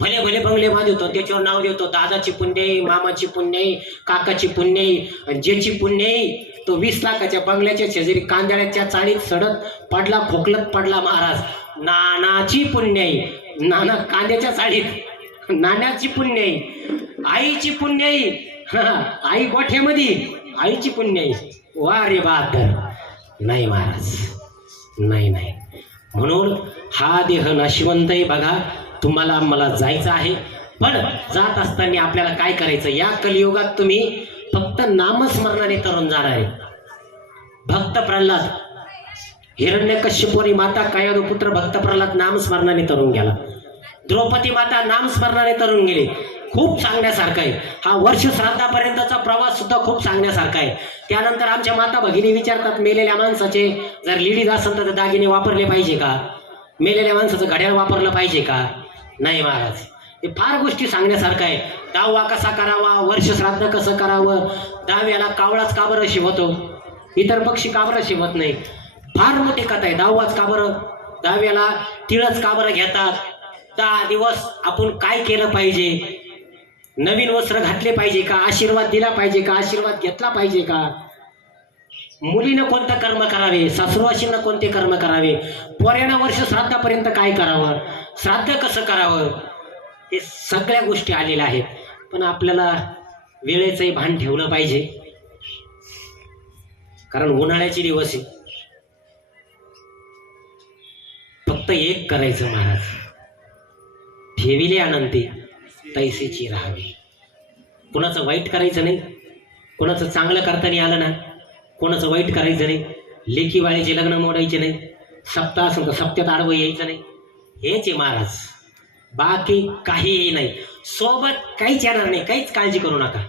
भले बंगले बांधतो, त्याच्यावर नाव देतो दादाची पुण्याई, मामाची पुण्याई, काकाची पुण्याई. आणि ज्याची पुण्याई तो 20 लाखाच्या बंगल्याच्या शेजारी कांदळ्याच्या चाळीत सडत पडला, खोकलत पडला महाराज. नानाची पुण्याई, नाना कांद्याच्या साडीत, नानाची पुण्याई, आईची पुण्याई, आई गोठ्यामध्ये, आईची पुण्याई. वा रे बहादर. नाही महाराज, नाही नाही. म्हणून हा देह नाशिवंत आहे. बघा, तुम्हाला मला जायचं आहे, पण जात असताना आपल्याला काय करायचं? या कलियुगात तुम्ही फक्त नामस्मरणाने तरुण जाणार आहे. भक्त प्रल्हाद, हिरण्यकश्यपोरी माता कायादू पुत्र भक्त प्रल्हाद नामस्मरणाने तरुण गेला. द्रौपदी माता नामस्मरणाने तरुण गेले. खूप सांगण्यासारखं आहे. हा वर्ष श्राद्धापर्यंतचा प्रवास सुद्धा खूप सांगण्यासारखा आहे. त्यानंतर आमच्या माता भगिनी विचारतात, मेलेल्या माणसाचे जर लेडीज असेल तर दागिने वापरले पाहिजे का? मेलेल्या माणसाचं घड्याळ वापरलं पाहिजे का? नाही महाराज, हे फार गोष्टी सांगण्यासारखं आहे. दहावा कसा करावा, वर्ष श्राद्ध कसं करावं, दहाव्याला कावळाच का बरं शिवतो, इतर पक्षी का बरं शिवत नाही, फार मोठी कथा आहे. दहावाच का बरं, दहाव्याला तिळच का बरं घेतात, 10 दिवस आपण काय केलं पाहिजे, नवीन वस्त्र घातले पाहिजे का, आशीर्वाद दिला पाहिजे का, आशीर्वाद घेतला पाहिजे का, मुलीनं कोणतं कर्म करावे, सासूरवाशीनं कोणते कर्म करावे, पोऱ्यानं वर्ष श्राद्धापर्यंत काय करावं, श्राद्ध कसं करावं, हे सगळ्या गोष्टी आलेल्या आहेत. पण आपल्याला वेळेचंही भान ठेवलं पाहिजे, कारण उन्हाळ्याचे दिवस आहे. फक्त एक करायचं महाराज, ठेविले अनंती तैसेची राहावी. कोणाचं वाईट करायचं नाही, कोणाचं चांगलं करता नाही आलं ना, कोणाचं वाईट करायचं नाही, लेकी वाळीचे लग्न मोडायचे नाही, सप्ताह असेल तर सप्त्यात आडवं यायचं नाही. हेच आहे महाराज, बाकी काहीही नाही. सोबत काहीच येणार नाही, काहीच काळजी करू नका.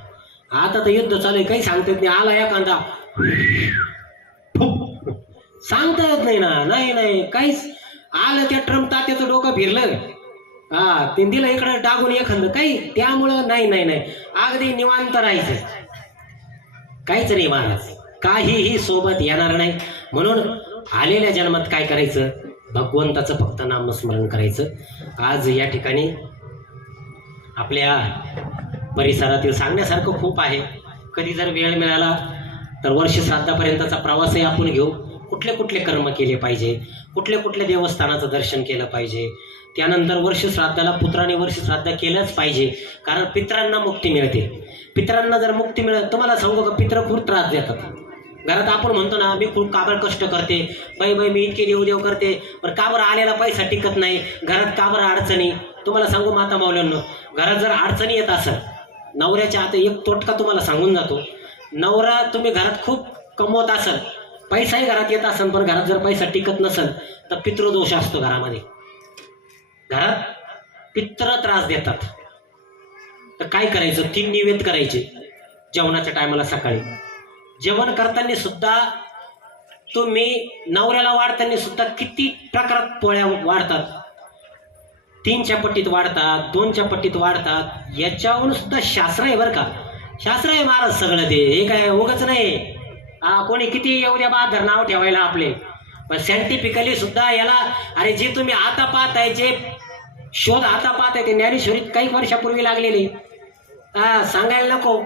आता तर युद्ध चालू आहे, काही सांगता येत नाही. आला एखादा सांगता येत नाही ना, नाही नाही काहीच. आलं त्या ट्रम्प तात्याचं डोकं फिरलं, हा ते दिलं इकडं टाकून एखादं काही, त्यामुळं नाही नाही नाही, अगदी निवांत राहायचं, काहीच नाही महाराज, काहीही सोबत येणार नाही. म्हणून आलेल्या जन्मात काय करायचं, भगवंताचं फक्त नामस्मरण करायचं. आज या ठिकाणी आपल्या परिसरातील सांगण्यासारखं खूप आहे. कधी जर वेळ मिळाला तर वर्ष श्राद्धापर्यंतचा प्रवासही आपण घेऊ. कुठले कुठले कर्म केले पाहिजे, कुठल्या कुठल्या देवस्थानाचं दर्शन केलं पाहिजे. त्यानंतर वर्ष श्राद्धाला पुत्राने वर्ष श्राद्ध केलंच पाहिजे, कारण पितरांना मुक्ती मिळते. पितरांना जर मुक्ती मिळत, तुम्हाला सांगू का, पित्र खूप त्रास देतात. घरात आपण म्हणतो ना, मी खूप काबर कष्ट करते, बाई मी इतके देव करते, पण काबर आलेला पैसा टिकत नाही, घरात काबर अडचणी. तुम्हाला सांगू माता माऊल्यांनो, घरात जर अडचणी येत असेल, नवऱ्याच्या आता एक तोटका तुम्हाला सांगून जातो. नवरा तुम्ही घरात खूप कमवत असेल, पैसाही घरात येत असेल, पण घरात जर पैसा टिकत नसेल तर पितृदोष असतो घरामध्ये. घरात पित्र त्रास देतात. तर काय करायचं, 3 निवेद करायचे जेवणाच्या टायमाला. सकाळी जेवण करताना सुद्धा तुम्ही नवऱ्याला वाढताना सुद्धा किती प्रकारात पोळ्या वाढतात, 3च्या पट्टीत वाढतात, 2च्या पट्टीत वाढतात. याच्यावरून सुद्धा शास्त्र आहे बरं का, शास्त्र आहे महाराज सगळं ते, हे काय उगाच नाही. कोणी किती येऊ द्या बहादर नाव ठेवायला आपले, पण सायंटिफिकली सुद्धा याला, अरे जे तुम्ही आता पाहताय, जे शोध आता पाहताय, ते ज्ञानेश्वरीत काही वर्षापूर्वी लागलेले, सांगायला नको,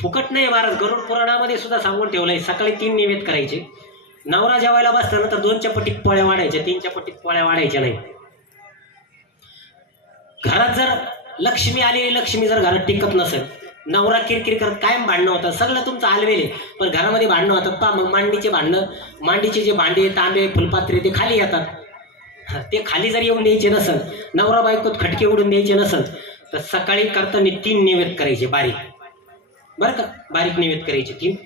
फुकट नाही महाराज. गरुड पुराणामध्ये सुद्धा सांगून ठेवलंय, सकाळी 3 निवेद करायचे. नवरा जेवायला बसल्यानंतर 2च्या पट्टीत पोळ्या वाढायच्या, 3च्या पट्टीत पोळ्या वाढायच्या नाही. घरात जर लक्ष्मी आलेली, लक्ष्मी जर घरात टिकत नसेल, नवरा किरकिर करत कायम भांडणं होतं, सगळं तुमचं आलवेले, पण घरामध्ये भांडणं होतात. पा मग मांडीचे भांडणं, मांडीचे जे भांडे, तांबे, फुलपात्रे ते खाली येतात. ते खाली जर येऊन द्यायचे नसेल, नवरा बायकोत खटके उडून द्यायचे नसेल, तर सकाळी करताना 3 निवेद करायचे बारीक, बरं का, बारीक निवेद करायचे 3.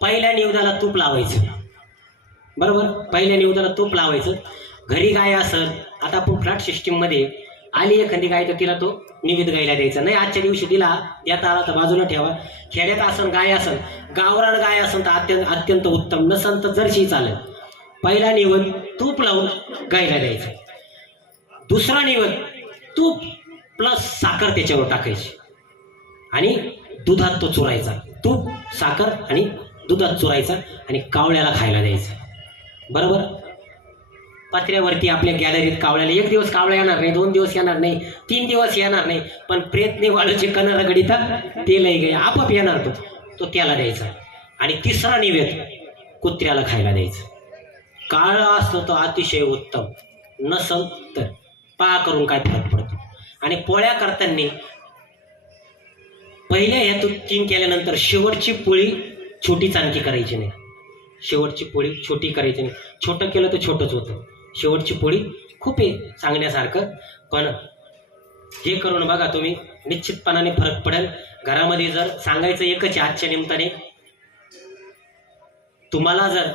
पहिल्या निवेदाला तूप लावायचं, बरोबर, पहिल्या निवेदाला तूप लावायचं. घरी गाय असेल, आता आपण फ्लॅट सिस्टीममध्ये आली एखादी गाय तर तिला तो निवेद गायला द्यायचा नाही. आजच्या दिवशी दिला, यात आला तर बाजूला ठेवा. खेड्यात असन गाय असेल, गावरान गाय असेल तर अत्यंत उत्तम, नसेल तर जर्सी चालेल. पहिला निवेद तूप लावून गायला द्यायचं. दुसरा निवेद तूप प्लस साखर त्याच्यावर टाकायची आणि दुधात तो चुरायचा. तूप, साखर आणि दुधात चुरायचा आणि कावळ्याला खायला द्यायचं, बरोबर. पत्र्यावरती आपल्या गॅलरीत कावळ्याला, 1 दिवस कावळा येणार नाही, 2 दिवस येणार नाही, 3 दिवस येणार नाही, पण प्रयत्नी वाळूचे कणारा गडीता ते लई गे आपाप येणार, तो त्याला द्यायचा. आणि तिसरा निवेद कुत्र्याला खायला द्यायचं. काळा असतो तो अतिशय उत्तम, नसल तर पहा करून काय फरक पडतो. आणि पोळ्या करताना पहिल्या ह्या 3 केल्यानंतर शेवटची पोळी छोटीच आणखी करायची नाही. शेवटची पोळी छोटी करायची नाही. छोटं केलं तर छोटंच होतं. शेवटची पोळी खूप आहे सांगण्यासारखं, पण हे करून बघा तुम्ही, निश्चितपणाने फरक पडेल. घरामध्ये जर सांगायचं एकच आहे आजच्या निमित्ताने, तुम्हाला जर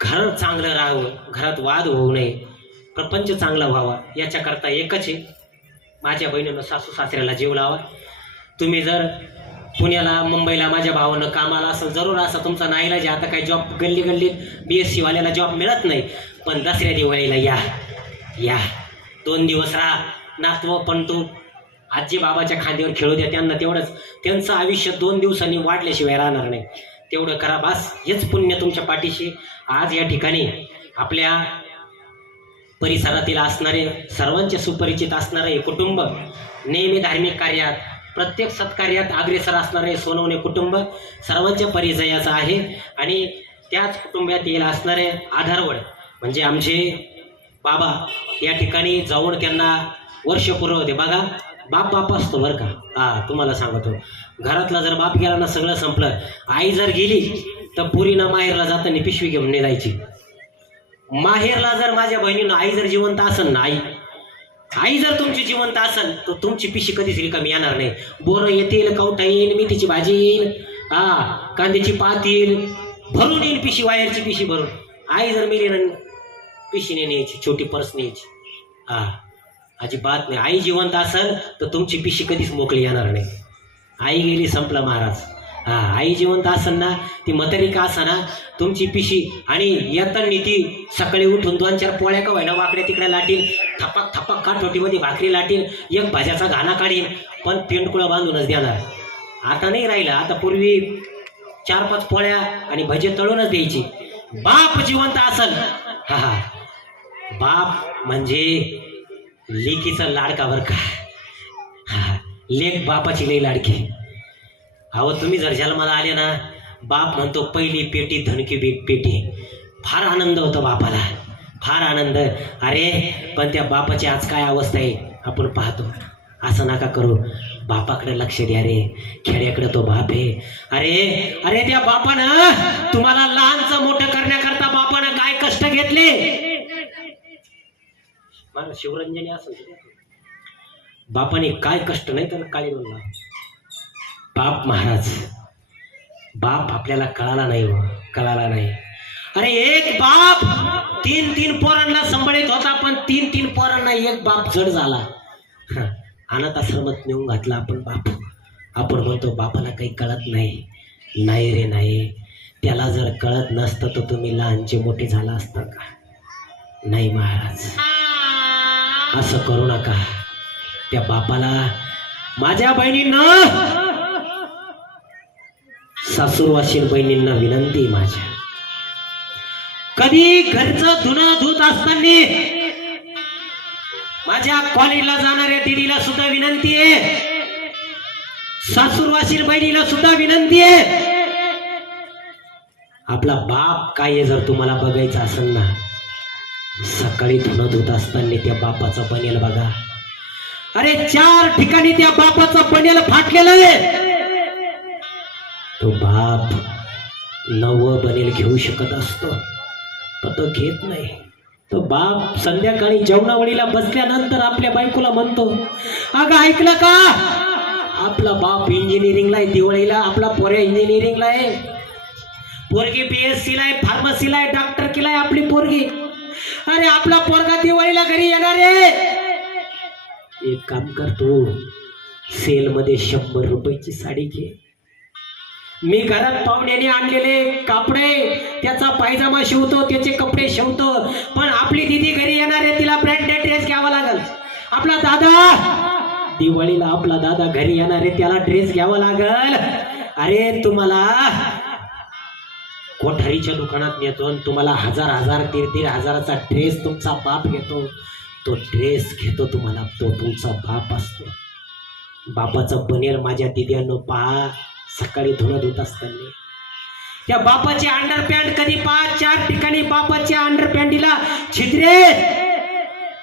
घर चांगलं राहावं, घरात वाद होऊ नये, प्रपंच चांगला व्हावा, याच्याकरता एकच आहे, माझ्या बहिणीनं सासू सासऱ्याला जीव लावा. तुम्ही जर पुण्याला मुंबईला माझ्या भावानं कामाला असेल जरूर असा तुमचा नाईलाज आहे. आता काही जॉब गल्ली गल्लीत BSc वाल्याला जॉब मिळत नाही, पण दसऱ्या दिवाळीला या 2 दिवस राहा. नातवं पण तू आजी बाबाच्या खांद्यावर खेळू द्या त्यांना, तेवढंच त्यांचं आयुष्य 2 दिवसांनी वाढल्याशिवाय राहणार नाही. तेवढं करा बस, हेच पुण्य तुमच्या पाठीशी. आज या ठिकाणी आपल्या परिसरातील असणारे, सर्वांचे सुपरिचित असणारे हे कुटुंब, नेहमी धार्मिक कार्यात, प्रत्येक सत्कार्यात अग्रेसर असणारे सोनवणे कुटुंब सर्वांच्या परिचयाचं आहे. आणि त्याच कुटुंबात येईल असणारे आधारवड म्हणजे आमचे बाबा. या ठिकाणी जाऊन त्यांना वर्ष पूर्ण होते. बघा, बाप असतो बरं का. तुम्हाला सांगतो, घरातला जर बाप गेला ना सगळं संपलं. आई जर गेली तर पुरीनं माहेरला जाताना पिशवी घेऊन नाही जायची. माहेरला जर माझ्या बहिणीनं, आई जर जिवंत असेल ना, आई जर तुमची जिवंत असेल तर तुमची पिशी कधीच रिकामी येणार नाही. बोरं येतील, कवठा येईल, मेथीची भाजी येईल, कांद्याची पात येईल, भरून येईल पिशी, वायरची पिशी भरून. आई जर मेली ना, पिशीने न्यायची, छोटी पर्स न्यायची. अजिबात नाही. आई जिवंत असेल तर तुमची पिशी कधीच मोकळी येणार नाही. आई गेली संपला महाराज. आई जिवंत असेल ना, ती म्हातारी का असाना, तुमची पिशी. आणि येताना ती सकाळी उठून 2-4 पोळ्या का व्हायना वाकड्या तिकडे लाटील, थपक थपक काठोटीमध्ये भाकरी लाटील, एक भाज्याचा घाना काढील, पण पेंडकुळं बांधूनच देणार. आता नाही राहिलं. आता पूर्वी 4-5 पोळ्या आणि भजे तळूनच द्यायची. बाप जिवंत असेल, बाप म्हणजे लेकीचा लाडका बरं का. लेक बापाची लई लाडकी. अहो तुम्ही जर जन्माला आले ना, बाप म्हणतो पहिली पेटी धनकी पेटी. फार आनंद होतो बापाला, फार आनंद. अरे पण त्या बापाची आज काय अवस्था आहे आपण पाहतो. असं नका करू, बापाकडे लक्ष द्या रे. खेड्याकडे तो बाप आहे. अरे त्या बापानं तुम्हाला लहानचं मोठं करण्याकरता बापानं काय कष्ट घेतले. मला शिवरंजनी असं बापाने काय कष्ट नाही तर काळी बोलला. बाप महाराज, बाप आपल्याला कळाला नाही. अरे एक बाप 3 पोरांना सांभाळत होता, पण 3 पोरांना एक बाप जड झाला. अनाथ आश्रमात नेऊन घातला आपण बाप. आपण म्हणतो बापाला काही कळत नाही रे नाही. त्याला जर कळत नसतं तर तुम्ही लहानचे मोठे झाला असता का. नाही महाराज, असं करू नका. त्या बापाला, माझ्या बहिणींना, सासूरवाशीन बहिणींना विनंती माझ्या, कधी घरचं धुणं धुत असताना माझ्या कॉलेजला जाणाऱ्या दिदीला सुद्धा विनंती आहे, सासूरवाशीन बहिणीला सुद्धा विनंती आहे. आपला बाप काय जर तुम्हाला बघायचं असेल ना, सकाळी धुणं धुत असताना त्या बापाचा बनेल बघा. अरे 4 ठिकाणी त्या बापाचा बनेल फाटलेला आहे. तो बाप 9 बनेल घेऊ शकत असतो, पण तो घेत नाही. तो बाप संध्याकाळी जेवणावळीला बसल्यानंतर आपल्या बायकोला म्हणतो, अगं ऐकलं का, आपला बाप इंजिनिअरिंगला आहे, दिवाळीला आपला पोऱ्या इंजिनिअरिंगला आहे, पोरगी BSc ला आहे, फार्मसीला आहे, डॉक्टर केलाय आपली पोरगी. अरे आपला पोरगा दिवाळीला घरी येणार आहे. एक काम कर, तू सेल मध्ये 100 रुपयाची साडी घे. मी घरात पाहुण्याने आणलेले कापडे, त्याचा पायजामा शिवतो, त्याचे कपडे शिवतो, पण आपली दीदी घरी येणार आहे, तिला ब्रँडेड ड्रेस घ्यावा लागल. आपला दादा दिवाळीला, आपला दादा घरी येणार आहे, त्याला ड्रेस घ्यावा लागल. अरे तुम्हाला कोठारीच्या दुकानात नेतो, तुम्हाला 1000 1,500 हजाराचा ड्रेस तुमचा बाप घेतो. तो ड्रेस घेतो तुम्हाला, तो तुमचा बाप असतो. बापाचं बनेल माझ्या दिद्यांनो पहा, सकाळी धुणं धुत असताना त्या बापाचे अंडरपॅन्ट कधी 5-4 ठिकाणी बापाचे अंडरपॅन्टीला छिद्रे.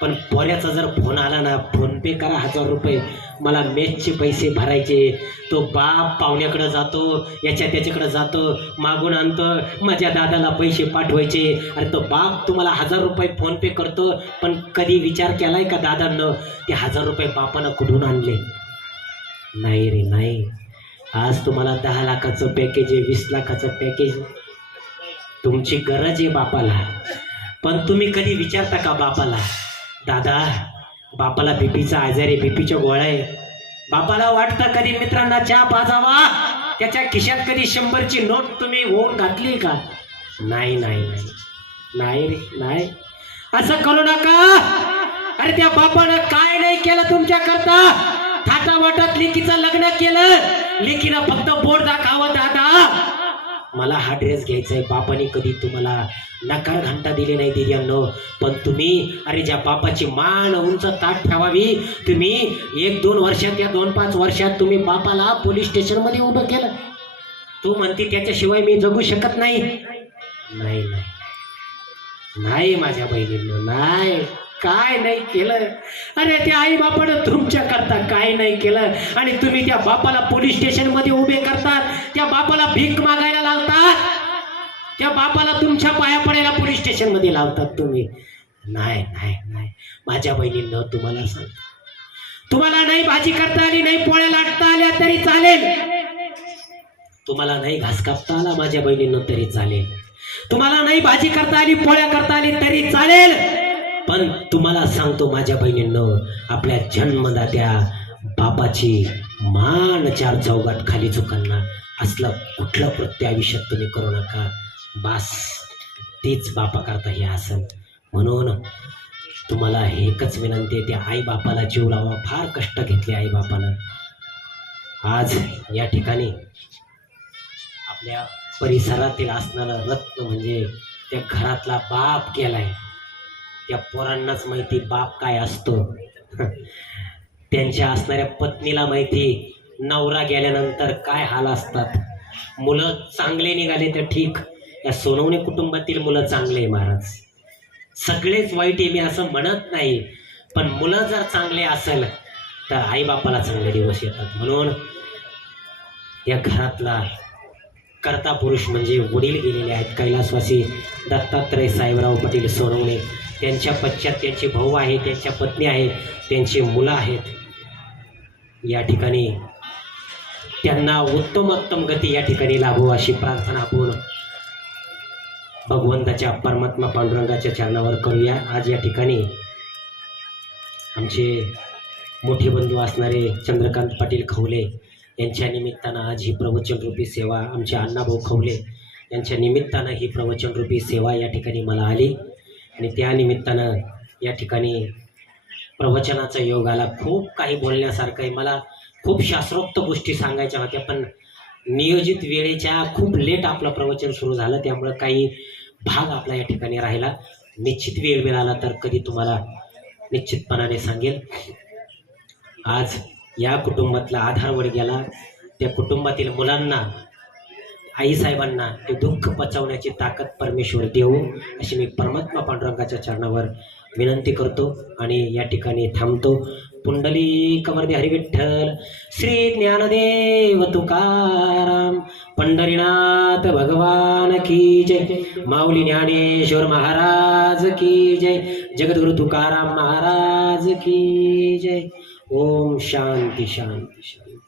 पण पोऱ्याचा जर फोन आला ना, फोन पे करा 1000 रुपये, मला मेसचे पैसे भरायचे. तो बाप पाहुण्याकडे जातो, याच्या त्याच्याकडे जातो, मागून आणतो, माझ्या दादाला पैसे पाठवायचे. अरे तो बाप तुम्हाला 1000 रुपये फोन पे करतो, पण कधी विचार केलाय का दादांना ते 1000 रुपये बापानं कुठून आणले? नाही रे नाही. आज तुम्हाला 10 लाखाचं पॅकेज आहे, 20 लाखाचं पॅकेज, तुमची गरज आहे बापाला. पण तुम्ही कधी विचारता का बापाला, दादा बापाला बीपीचा आजार आहे, बीपीच्या गोळ्या आहे? बापाला वाटतं कधी मित्रांना चहा पाजावा? त्याच्या खिशात कधी 100ची नोट तुम्ही होऊन घातली का? नाही नाही नाही नाही रे नाही. असं करू नका. अरे त्या बापानं काय नाही केलं तुमच्या करता? थाटावाटात लेकीचं लग्न केलं, लेकीनं फक्त बोट दाखवावं, दादा मला हा ड्रेस घ्यायचा आहे. बापाने कधी तुम्हाला नकार घंटा दिली नाही दिव्यांनो. पण तुम्ही अरे ज्या बापाची मान उंच ताट ठेवावी, तुम्ही 1-2 वर्षात या 2-5 वर्षात तुम्ही बापाला पोलीस स्टेशनमध्ये उभं केलं. तू म्हणते त्याच्याशिवाय मी जगू शकत नाही. नाही नाही नाही माझ्या बहिणींनो नाही. काय नाही केलं? अरे त्या आई बापानं तुमच्या करता काय नाही केलं, आणि तुम्ही त्या बापाला पोलीस स्टेशन मध्ये उभे करतात, त्या बापाला भीक मागायला लावतात, त्या बापाला तुमच्या पाया पडायला पोलीस स्टेशन मध्ये लावतात तुम्ही. नाही नाही नाही माझ्या बहिणींनो, तुम्हाला सांग, तुम्हाला नाही भाजी करता आली, नाही पोळ्या लाटता आल्या तरी चालेल, तुम्हाला नाही घास कापता आला माझ्या बहिणींनो तरी चालेल, तुम्हाला नाही भाजी करता आली, पोळ्या करता आली तरी चालेल. पण तुम्हाला सांगतो माझ्या बहिणींनो, आपल्या जन्मदात्या बापाची मान 4 चौघात खाली चुकांना असलं कुठलं कृत्य आयुष्यात तुम्ही करू नका. बास तेच बापा करता हे असेल. म्हणून तुम्हाला एकच विनंती आहे, त्या आई बापाला जीव लावा. फार कष्ट घेतले आई बापानं. आज या ठिकाणी आपल्या परिसरातील असणारं रत्न म्हणजे त्या घरातला बाप केलाय. त्या पोरांनाच माहिती बाप काय असतो. त्यांच्या असणाऱ्या पत्नीला माहिती नवरा गेल्यानंतर काय हाल असतात. मुलं चांगले निघाले तर ठीक, या सोनवणे कुटुंबातील मुलं चांगले महाराज, सगळेच वाईट आहे मी असं म्हणत नाही, पण मुलं जर चांगले असेल तर आईबापाला चांगले दिवस येतात. म्हणून या घरातला कर्ता पुरुष म्हणजे वडील गेलेले आहेत कैलासवासी दत्तात्रय साहेबराव पाटील सोनवणे. त्यांच्या पश्चात त्यांचे भाऊ आहेत, त्यांच्या पत्नी आहेत, त्यांची मुलं आहेत. या ठिकाणी त्यांना उत्तमोत्तम गती या ठिकाणी लाभो अशी प्रार्थना आपण भगवंताच्या परमात्मा पांडुरंगाच्या चरणावर करूया. आज या ठिकाणी आमचे मोठे बंधू असणारे चंद्रकांत पाटील खवले यांच्या निमित्तानं आज ही प्रवचनरूपी सेवा, आमचे अण्णाभाऊ खवले यांच्या निमित्तानं ही प्रवचनरूपी सेवा या ठिकाणी मला आली, आणि त्या निमित्तानं या ठिकाणी प्रवचनाचा योग आला. खूप काही बोलण्यासारखं आहे. मला खूप शास्त्रोक्त गोष्टी सांगायच्या होत्या, पण नियोजित वेळेच्या खूप लेट आपलं प्रवचन सुरू झालं, त्यामुळं काही भाग आपला या ठिकाणी राहिला. निश्चित वेळ मिळाला तर कधी तुम्हाला निश्चितपणाने सांगेल. आज या कुटुंबातला आधारवड गेला, त्या कुटुंबातील मुलांना, आईसाहेबांना ते दुःख पचवण्याची ताकद परमेश्वर देऊ अशी मी परमात्मा पांडुरंगाच्या चरणावर विनंती करतो आणि या ठिकाणी थांबतो. पुंडलिक वरदे हरी विठ्ठल, श्री ज्ञानदेव तुकाराम, पंढरीनाथ भगवान की जय, माऊली ज्ञानेश्वर महाराज की जय, जगद्गुरु तुकाराम महाराज की जय. ओम शांती शांती शांती.